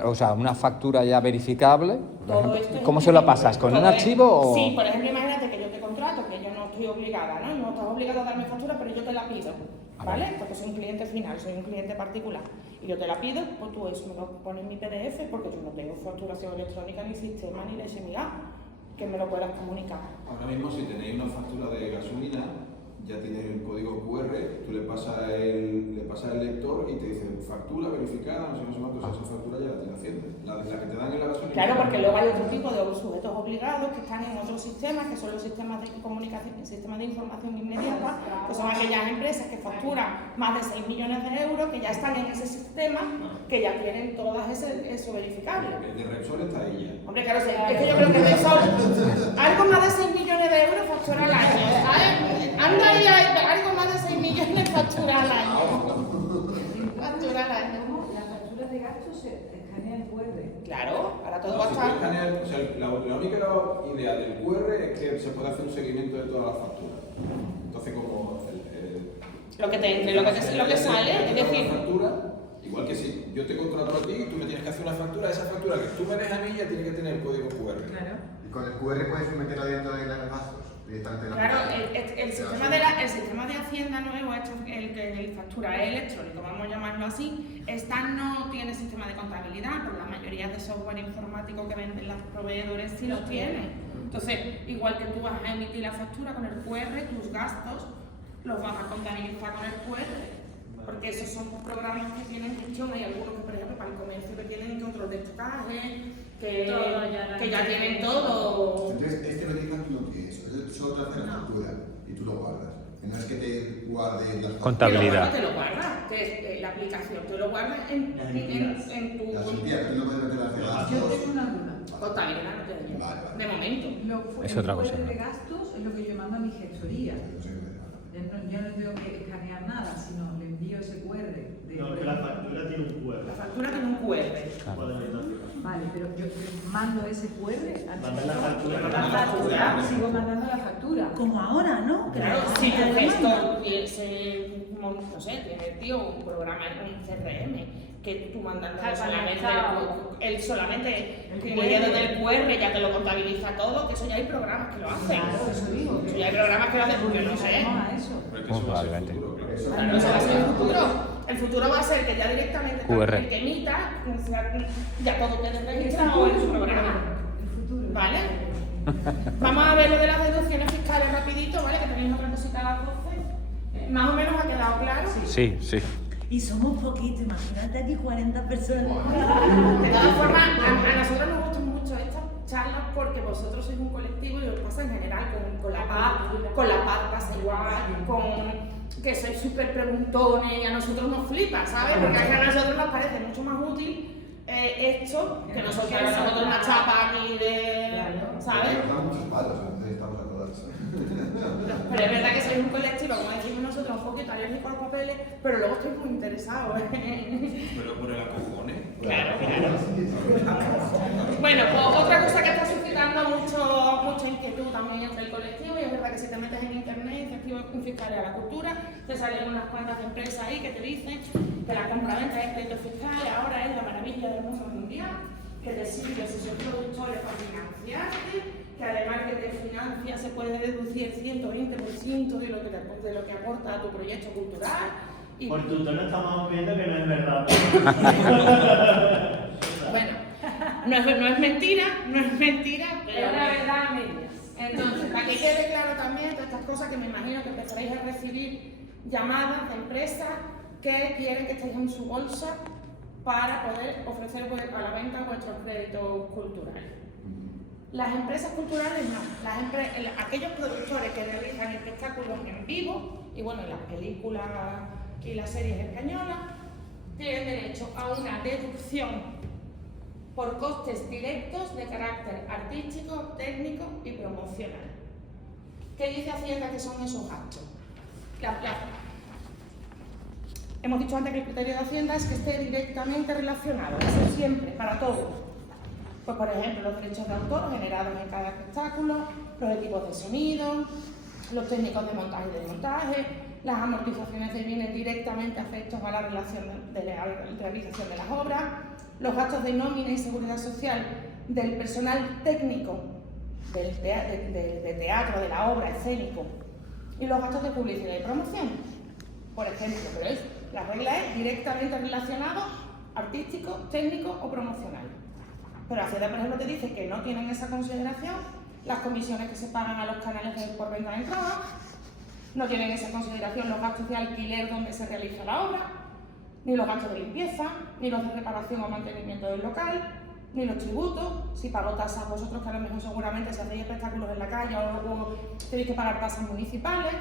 O sea, una factura ya verificable, por ejemplo, esto ¿cómo es se lo pasas? ¿Con un todo archivo o...? Sí, por ejemplo, imagínate que yo te contrato, que yo no estoy obligada, ¿no? No estás obligado a darme factura, pero yo te la pido, ¿vale? Porque soy un cliente final, soy un cliente particular. Y yo te la pido, pues tú eso me lo pones en mi PDF, porque yo no tengo facturación electrónica, ni sistema, ni leche, ni nada, que me lo puedas comunicar. Ahora mismo, si tenéis una factura de gasolina, ya tienes el código QR, tú le pasas el lector y te dice factura verificada, no sé cuánto, esa factura ya la tiene Hacienda. La que te dan en la gasolina. Claro, porque luego hay otro tipo de sujetos obligados que están en otros sistemas, que son los sistemas de comunicación, sistemas de información inmediata, que son aquellas empresas que facturan más de 6 millones de euros, que ya están en ese sistema, que ya tienen todas eso verificable. El de Repsol está ahí ya. Hombre, claro, es que yo creo que Repsol, algo más de 6 millones de euros factura al año, ¿sabes? Anda ahí, algo más de 6 millones factura al año. Factura al año. Las facturas de gastos se escanean el QR. Claro, ahora todo va a Se puede estar... escanear, o sea, la única idea del QR es que se puede hacer un seguimiento de todas las facturas. Entonces, como Lo que te entre, lo que sale, es decir... factura, igual que si yo te contrato a ti y tú me tienes que hacer una factura, esa factura que tú me des a mí ya tiene que tener el código QR. Claro. ¿Y con el QR puedes meterlo dentro de los gastos? directamente en la Claro, aplicación. el sistema de Hacienda nuevo, el factura electrónico, vamos a llamarlo así, esta no tiene sistema de contabilidad, pero la mayoría de software informático que venden los proveedores sí los tienen. Entonces, igual que tú vas a emitir la factura con el QR, tus gastos los vas a contabilizar con el QR, porque esos son programas que tienen gestión. Hay algunos que, por ejemplo, para el comercio que tienen control de estocaje, que ya tienen todo. Entonces, este lo dices tú, no tienes eso. Solo te hace la factura y tú lo guardas. No es que te guarde las Contabilidad. Te lo guardas, la aplicación, te lo guardas en tu... La sentía, tú no puedes meter las Yo gastos. tengo una duda. Contabilidad no te da yo, Vale, vale. de momento. Es otra cosa, El ¿no? de gastos es lo que yo mando a mi gestoría. No sé qué me da. Yo no tengo que escanear nada, sino le envío ese QR. No, que la factura tiene un QR. La factura tiene un QR. Puede meter. Vale, pero yo mando ese QR al Manda la factura. La factura. sigo mandando la factura. Como ahora, ¿no? Claro, la si gente tu la gestor no sé, tiene el tío un programa, un CRM, que tú mandándole solamente, él solamente incluyendo del QR ya te lo contabiliza todo, que eso ya hay programas que lo hacen. Claro, eso digo. Eso ya hay programas que lo hacen, porque no sé. No, a eso. Pero es que eso va a ser Probablemente. futuro, claro. Claro, eso va a ser el futuro. El futuro va a ser que ya directamente QR. el que emita, ya todo quede registrado en su programa. El futuro. ¿Vale? Vamos a ver lo de las deducciones fiscales rapidito, ¿vale? Que tenéis otra cosita a las 12. Más o menos ha quedado claro. Sí, sí. Y somos poquitos, imagínate aquí 40 personas. De todas formas, a nosotros nos gustan mucho estas charlas porque vosotros sois un colectivo y os pasa en general con la paz pasa igual, con que sois súper preguntones y a nosotros nos flipa, ¿sabes? Porque a nosotros nos parece mucho más útil esto que nosotros una chapa aquí de... ¿sabes? Nos dan muchos palos, entonces estamos a todas. Pero es verdad que sois un colectivo, como decimos nosotros, un poquito alérgico a los papeles, pero luego estoy muy interesado. Pero por el acojones. Claro. Bueno, pues otra cosa que está suscitando mucha inquietud también entre el colectivo, y es verdad que si te metes en internet, incentivos fiscales a la cultura, te salen unas cuantas empresas ahí que te dicen que la compraventa de créditos fiscales ahora es la maravilla del mundo mundial, que te sirve si son productores para financiarte, que además que te financia se puede deducir 120% de lo que aporta a tu proyecto cultural. Y Por tu tono estamos viendo que no es verdad. bueno, no es mentira, pero Es la verdad a medias. entonces, para que quede claro también todas estas cosas que me imagino que empezaréis a recibir llamadas de empresas que quieren que estéis en su bolsa para poder ofrecer a la venta vuestros créditos culturales. Las empresas culturales no, aquellos productores que realizan espectáculos en vivo, y bueno, las películas y las series españolas, tienen derecho a una deducción por costes directos de carácter artístico, técnico y promocional. ¿Qué dice Hacienda que son esos gastos? Hemos dicho antes que el criterio de Hacienda es que esté directamente relacionado, eso siempre, para todos. Pues por ejemplo, los derechos de autor generados en cada espectáculo, los equipos de sonido, los técnicos de montaje y desmontaje, las amortizaciones que vienen directamente afectos a la realización de las obras, los gastos de nómina y seguridad social del personal técnico de teatro, de la obra, escénico, y los gastos de publicidad y promoción, por ejemplo. Pero la regla es directamente relacionado artístico, técnico o promocional. Pero Hacienda, por ejemplo, te dice que no tienen esa consideración las comisiones que se pagan a los canales por venta de entrada, no tienen esa consideración los gastos de alquiler donde se realiza la obra, ni los gastos de limpieza, ni los de reparación o mantenimiento del local, ni los tributos, si pago tasas vosotros, que a lo mejor seguramente si hacéis espectáculos en la calle o tenéis que pagar tasas municipales,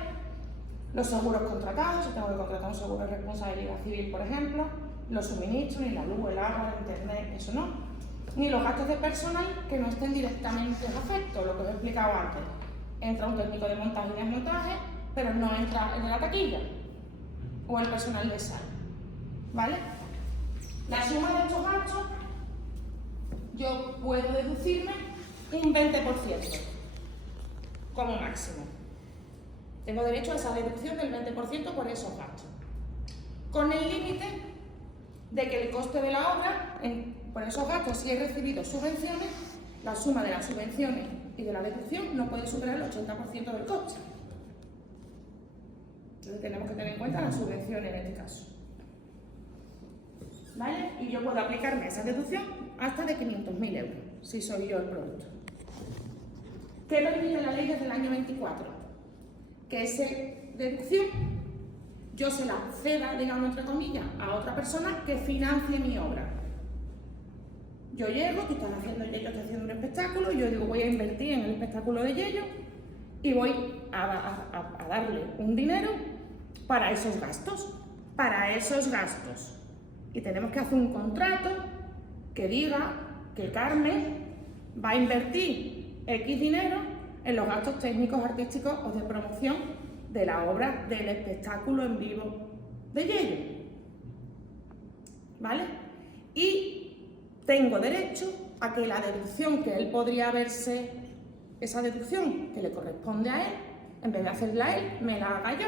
los seguros contratados, si tengo que contratar un seguro de responsabilidad civil, por ejemplo, los suministros, ni la luz, el agua, el internet, eso no, ni los gastos de personal que no estén directamente afectos, lo que os he explicado antes. Entra un técnico de montaje y desmontaje, pero no entra en la taquilla o el personal de sal, ¿vale? La suma de estos gastos, yo puedo deducirme un 20% como máximo. Tengo derecho a esa deducción del 20% por esos gastos, con el límite de que el coste de la obra, por esos gastos, si he recibido subvenciones, la suma de las subvenciones y de la deducción no puede superar el 80% del coste. Entonces tenemos que tener en cuenta las subvenciones en este caso. ¿Vale? Y yo puedo aplicarme esa deducción hasta de 500.000 euros, si soy yo el producto. ¿Qué permite la ley desde el año 24? Que esa deducción yo se la ceda, digamos entre comillas, a otra persona que financie mi obra. Yo llego, tú estás haciendo Yello, estoy haciendo un espectáculo, y yo digo voy a invertir en el espectáculo de Yello y voy a darle un dinero para esos gastos. Y tenemos que hacer un contrato que diga que Carmen va a invertir X dinero en los gastos técnicos, artísticos o de promoción de la obra del espectáculo en vivo de Yello. ¿Vale? Y tengo derecho a que la deducción que él podría haberse, esa deducción que le corresponde a él, en vez de hacerla a él, me la haga yo.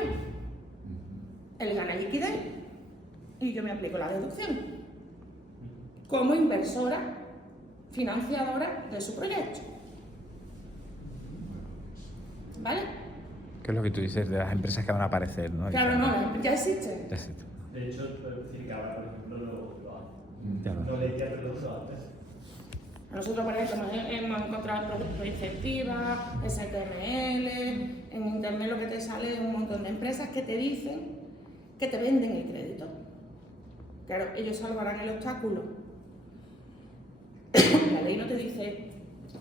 Él gana liquidez y yo me aplico la deducción como inversora, financiadora de su proyecto. ¿Vale? ¿Qué es lo que tú dices de las empresas que van a aparecer, no? Claro, no, ya existe. Ya existe. De hecho, Circaba, por ejemplo, lo hace. Ya No leía, pero lo hace. Nosotros, por ejemplo, hemos encontrado proyectiva, STML, en internet lo que te sale es un montón de empresas que te dicen que te venden el crédito. Claro, ellos salvarán el obstáculo. La ley no te dice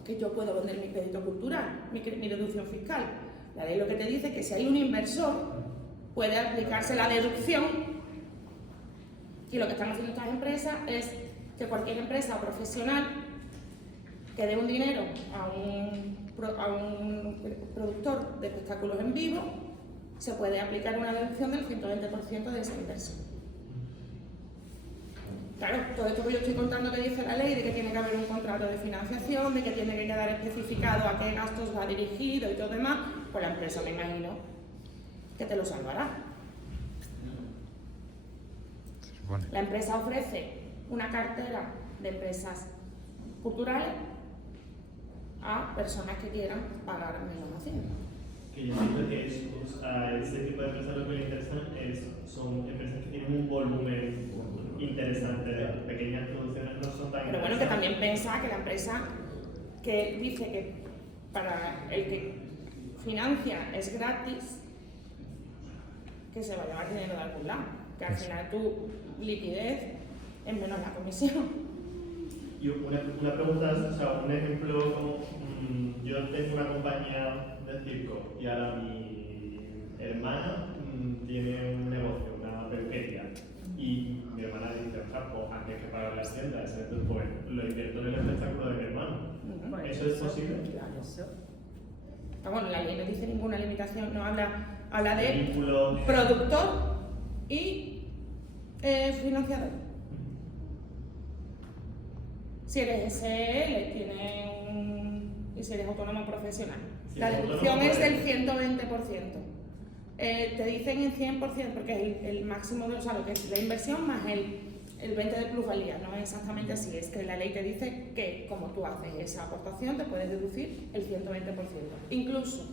que yo puedo vender mi crédito cultural, mi deducción fiscal. La ley lo que te dice es que si hay un inversor, puede aplicarse la deducción. Y lo que están haciendo estas empresas es que cualquier empresa profesional que dé un dinero a un productor de espectáculos en vivo, se puede aplicar una deducción del 120% de esa inversión. Claro, todo esto que yo estoy contando que dice la ley, de que tiene que haber un contrato de financiación, de que tiene que quedar especificado a qué gastos va dirigido y todo demás, pues la empresa, me imagino, que te lo salvará. La empresa ofrece una cartera de empresas culturales a personas que quieran pagar menos Hacienda. Que yo entiendo que a ese tipo de empresas lo que le interesan son empresas que tienen un volumen interesante de pequeñas producciones, no son tan... Pero bueno, que también piensa que la empresa que dice que para el que financia es gratis, que se va a llevar dinero de algún lado, que al final tu liquidez es menos la comisión. Y una pregunta, o sea, un ejemplo, como, yo tengo una compañía de circo y ahora mi hermana tiene un negocio, una peluquería, y mi hermana dice, ostras, pues antes que pagar la hacienda, entonces pues lo invierto en el espectáculo de mi hermano. ¿Eso es posible? Bueno, la ley no dice ninguna limitación, no habla de Vínculo, productor y financiador. Si eres SL, y si eres autónomo profesional. Si La eres deducción autónomo, es del 120%. Te dicen en 100% porque es el máximo de, o sea, lo que es la inversión más el 20% de plusvalía. No es exactamente así, es que la ley te dice que como tú haces esa aportación te puedes deducir el 120%. Incluso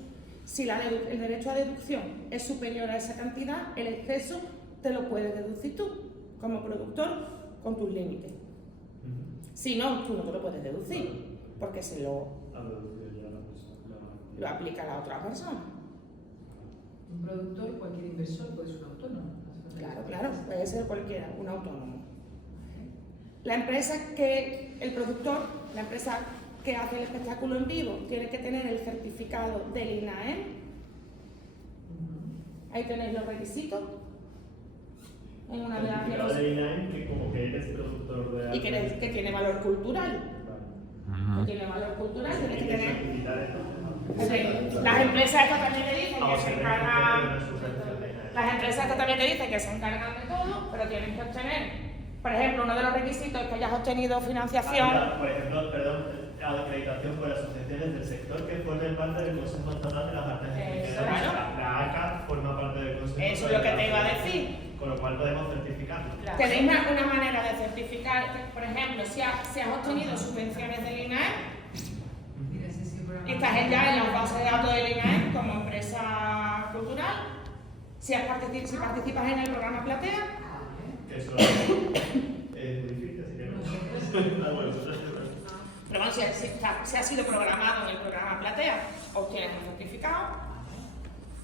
si el derecho a deducción es superior a esa cantidad, el exceso te lo puedes deducir tú como productor con tus límites. Si no, tú no te lo puedes deducir, porque se lo aplica la otra persona. Un productor, cualquier inversor puede ser un autónomo. Claro, puede ser cualquiera, un autónomo. La empresa el productor, la empresa que hace el espectáculo en vivo, tiene que tener el certificado del INAEM. Ahí tenéis los requisitos. En una de las certificado de INAEM, que como que eres productor de arte. Y que tiene valor cultural. Ajá. Que tiene valor cultural, tienes que ¿Tienes tener. certificado de esto? Sí. Las empresas estas también te dicen que se encargan. Las empresas estas también te dicen que se encargan de todo, pero tienes que obtener. Por ejemplo, uno de los requisitos es que hayas obtenido financiación. Por ejemplo, acreditación por asociaciones del sector que formen parte del Consejo Estatal de las Artes Escénicas. Claro. La ACA forma parte del Consejo. Eso es lo que te iba a decir. Con lo cual podemos certificarlo. Tenéis una manera de certificar, por ejemplo, si has obtenido subvenciones del INAEM, Y estás ya en la base de datos del INAE como empresa cultural. Si participas en el programa Platea, Que eso es difícil, así que no. Ah, bueno, eso es pero bueno, si ha sido programado en el programa Platea, obtienes un certificado.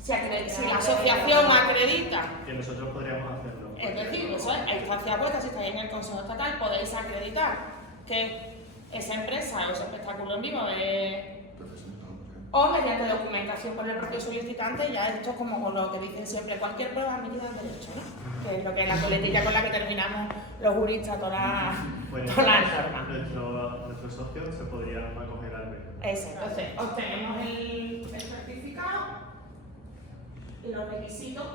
Si la asociación acredita, que nosotros podríamos hacerlo. es decir, eso es, a instancia vuestra, si estáis en el Consejo Estatal, podéis acreditar que esa empresa o ese espectáculo en vivo es... O mediante documentación por el propio solicitante, ya esto es como con lo que dicen siempre, cualquier prueba admitida en derecho, ¿no? Que es lo que es la coletilla con la que terminamos los juristas todas las normas. Nuestros socios se podrían acoger al medio. Eso, entonces obtenemos el certificado y los requisitos.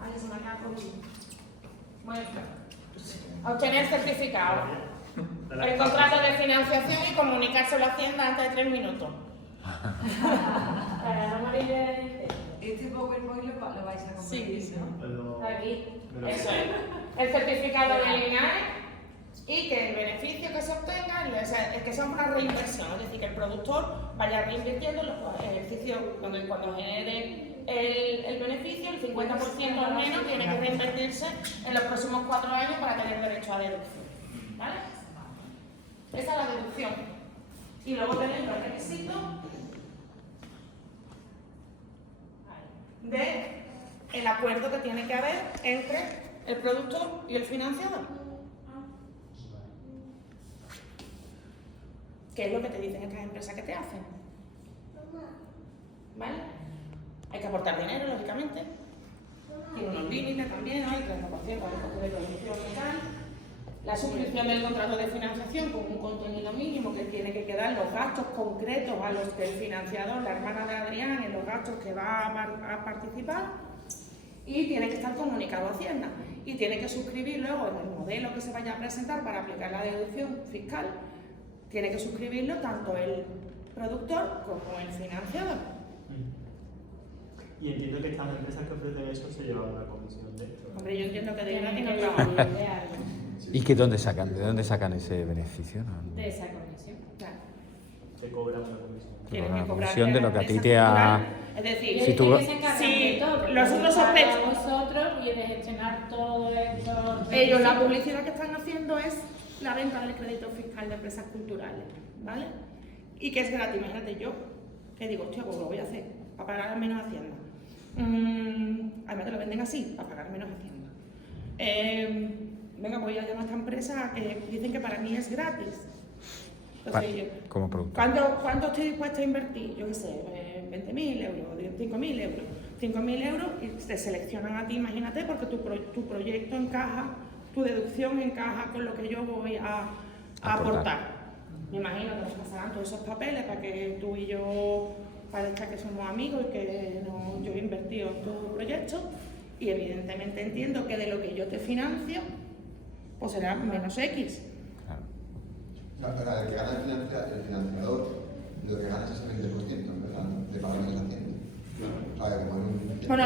Vale, se me ha quedado conmigo. Bueno, obtener certificado. El contrato de financiación y comunicárselo a Hacienda antes de 3 minutos. Para no morir de... Este PowerPoint lo vais a compartir, Sí, ¿no? Aquí. Eso es. El certificado del INAE y que el beneficio que se obtenga es que sea una reinversión, es decir, que el productor vaya reinvirtiendo en los ejercicios cuando genere el beneficio, el 50% al menos tiene que reinvertirse en los próximos 4 años para tener derecho a deducción. ¿Vale? Esa es la deducción. Y luego tenéis los requisitos de el acuerdo que tiene que haber entre el productor y el financiador. ¿Qué es lo que te dicen estas empresas que te hacen? ¿Vale? Hay que aportar dinero, lógicamente. Tiene unos límites también, hay 30% de coste de producción y tal. La suscripción del contrato de financiación con un contenido mínimo que tiene que quedar los gastos concretos a los que el financiador, la hermana de Adrián, en los gastos que va a participar, y tiene que estar comunicado a Hacienda. Y tiene que suscribir luego en el modelo que se vaya a presentar para aplicar la deducción fiscal, tiene que suscribirlo tanto el productor como el financiador. Y entiendo que estas empresas que ofrecen eso se llevan una comisión de esto, ¿no? Hombre, yo entiendo que de Tienen gratis no que trabajan. vivir de algo. ¿Y de dónde sacan ese beneficio? No. De esa comisión. Claro. Se cobra una comisión. Tienen Una que cobrar comisión de lo que a ti empresa te ha... cultural. Es decir, Si tú- Ellos se encargan Sí, de todo, los otros sospechos. a vosotros y de gestionar todo esto. ellos la publicidad que están haciendo es la venta del crédito fiscal de empresas culturales, ¿vale? Y que es gratis. Imagínate yo, que digo, hostia, pues lo voy a hacer, para pagar menos Hacienda. Además te lo venden así, para pagar menos Hacienda. Venga, voy a llamar a esta empresa que dicen que para mí es gratis. Entonces, yo, Como productor. ¿cuánto estoy dispuesta a invertir? Yo qué sé, 20.000 euros, 5.000 euros. 5.000 euros y te seleccionan a ti, imagínate, porque tu proyecto encaja, tu deducción encaja con lo que yo voy a aportar. Me imagino que nos pasarán todos esos papeles para que tú y yo parezca que somos amigos y que yo he invertido en tu proyecto. Y evidentemente entiendo que de lo que yo te financio, pues será menos X. Ahora, el que gana el financiador, lo que gana es ese 20%, ¿verdad? De pagar menos Hacienda. Bueno,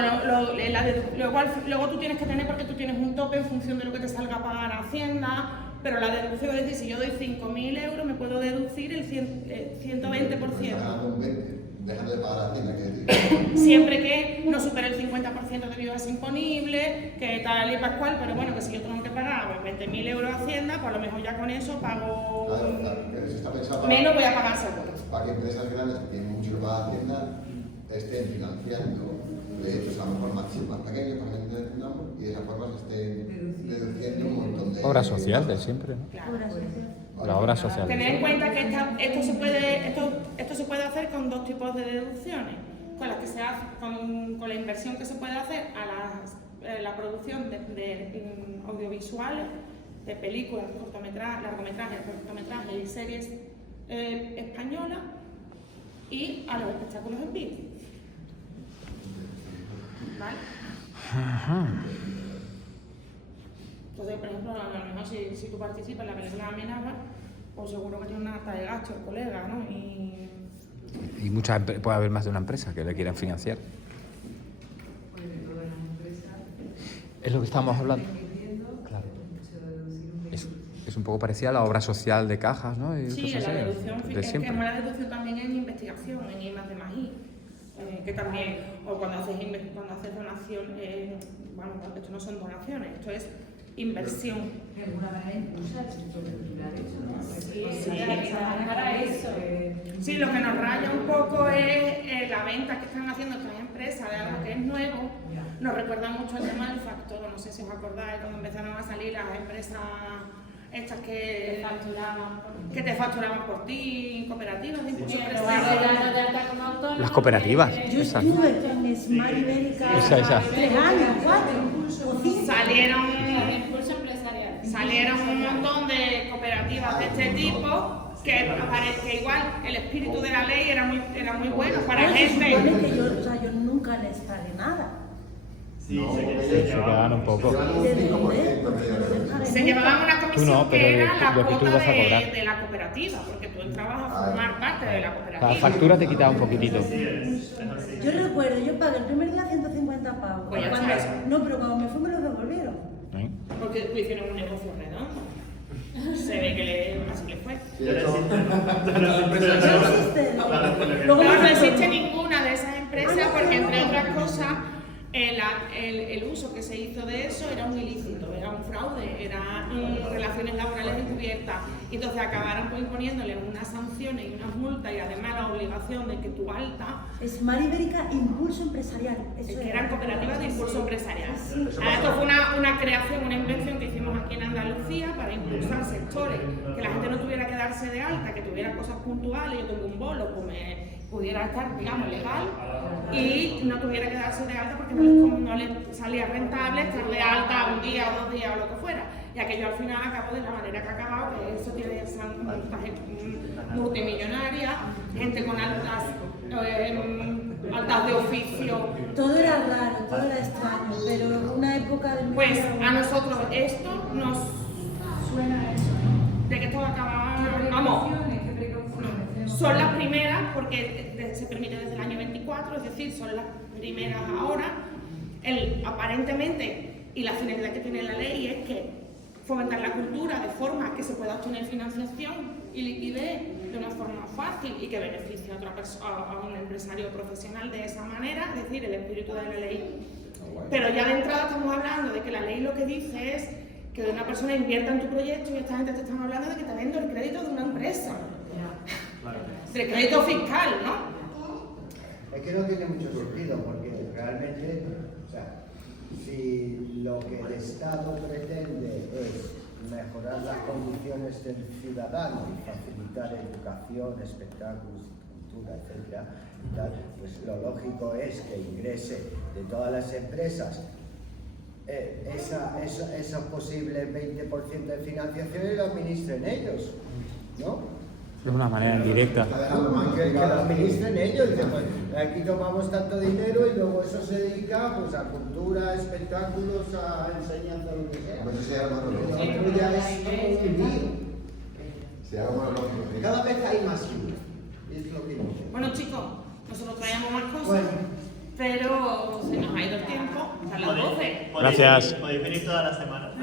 luego tú tienes que tener, porque tú tienes un tope en función de lo que te salga a pagar Hacienda, pero la deducción, es decir, si yo doy 5.000 euros, me puedo deducir el 120%. Está ganando un 20%, dejando de pagar Hacienda, que decir. Siempre que no supere el 50% de IVA imponible, que tal y pascual, pero bueno, que si yo tengo que pagar 20.000 euros a Hacienda, pues a lo mejor ya con eso pago Claro, que se está pensando menos, voy a pagar seguro. para que empresas grandes que tienen mucho que pagar Hacienda estén financiando proyectos a lo mejor más pequeños, para que nos entendamos, y de esa forma se estén deduciendo un montón de... Obra social de siempre, ¿no? Claro. La obra social. Tener en cuenta que esto se puede hacer con dos tipos de deducciones, con las que se hace, con la inversión que se puede hacer a la producción de audiovisuales, de películas, largometrajes, cortometrajes y series españolas, y a los espectáculos en vivo. ¿Vale? Entonces, por ejemplo, a lo mejor si tú participas en la película Amenábar, pues seguro que tiene una alta de gasto el colega, ¿no? Y puede haber más de una empresa que le quieran financiar. Es lo que estamos hablando. Claro. Es un poco parecida a la obra social de cajas, ¿no? Y Sí, cosas la así, deducción, de es siempre. que la deducción también en investigación, en I+D+I, que también, o cuando haces donación, bueno, esto no son donaciones, esto es inversión. De alguna manera impulsa el sector cultural eso, ¿no? Sí, para eso. Sí, lo que nos raya un poco es la venta que están haciendo estas empresas de algo que es nuevo. Nos recuerda mucho el tema del factor, no sé si os acordáis, cuando empezaron a salir las empresas estas que te facturaban por ti, cooperativas de impulso empresarial. Las cooperativas. Yo Esas. estuve con Smart Ibérica Esa. 3 años, 4 o 5. Salieron un montón de cooperativas de este tipo que igual el espíritu de la ley era muy bueno para gente. Que yo nunca les pagué nada. Sí, Se quedan un poco. Se llevaban una comisión Tú no, pero que era la lo que tú cuota vas a cobrar. de la cooperativa, porque tú entrabas a formar parte de la cooperativa. Cada factura te quitaba un poquitito. Yo recuerdo, yo pagué el primer día 150 pavos. Pues ya Cuando- está eso. no, pero cuando me fui me lo devolvieron. ¿Eh? Porque hicieron un negocio redondo. Se ve que así le fue. Sí, eso. No existe. Luego No me existe ninguna de esas empresas porque, entre otras cosas, el uso que se hizo de eso era un ilícito, era un fraude, eran relaciones laborales encubiertas. Y entonces acabaron pues, imponiéndole unas sanciones y unas multas y además la obligación de que tu alta, Smart Ibérica Impulso Empresarial. Eso que eran cooperativas de impulso empresarial. Sí. Esto fue una creación, una invención que hicimos aquí en Andalucía para impulsar sectores, que la gente no tuviera que darse de alta, que tuviera cosas puntuales. Yo tengo un bolo, pues me pudiera estar, digamos, legal y no tuviera que darse de alta porque no le salía rentable estar de alta un día o 2 días o lo que fuera. Y aquello al final acabó de la manera que ha acabado, que eso tiene multimillonaria, gente con altas de oficio. Todo era raro, todo era extraño, pero en una época del Pues a nosotros esto nos Suena eso. de que esto acaba, ¿Qué vamos, precauciones? son las primeras porque se permite desde el año 24, es decir, son las primeras ahora. Aparentemente, y la finalidad que tiene la ley es que fomentar la cultura de forma que se pueda obtener financiación y liquidez de una forma fácil y que beneficie a otra persona, a un empresario profesional de esa manera, es decir, el espíritu de la ley. Pero ya de entrada estamos hablando de que la ley lo que dice es que una persona invierta en tu proyecto y esta gente te están hablando de que te vendo el crédito de una empresa, del crédito fiscal, ¿no? Es que no tiene mucho sentido, porque realmente, o sea, si lo que el Estado pretende es mejorar las condiciones del ciudadano y facilitar educación, espectáculos, cultura, etcétera, y tal, pues lo lógico es que ingrese de todas las empresas esos posibles 20% de financiación y lo administren ellos, ¿no? Es una manera indirecta. Que lo administren ellos. Dicen, pues, aquí tomamos tanto dinero y luego eso se dedica pues, a cultura, espectáculos, a enseñanza, lo que sea. Pues eso ya no lo Lo otro ya es como un lío. Se haga más lógico. Cada vez hay más lío. Es lo que digo. Bueno chicos, nosotros traíamos más cosas, Bueno. pero se nos ha ido el tiempo, hasta las 12. Gracias. Podéis venir toda la semana.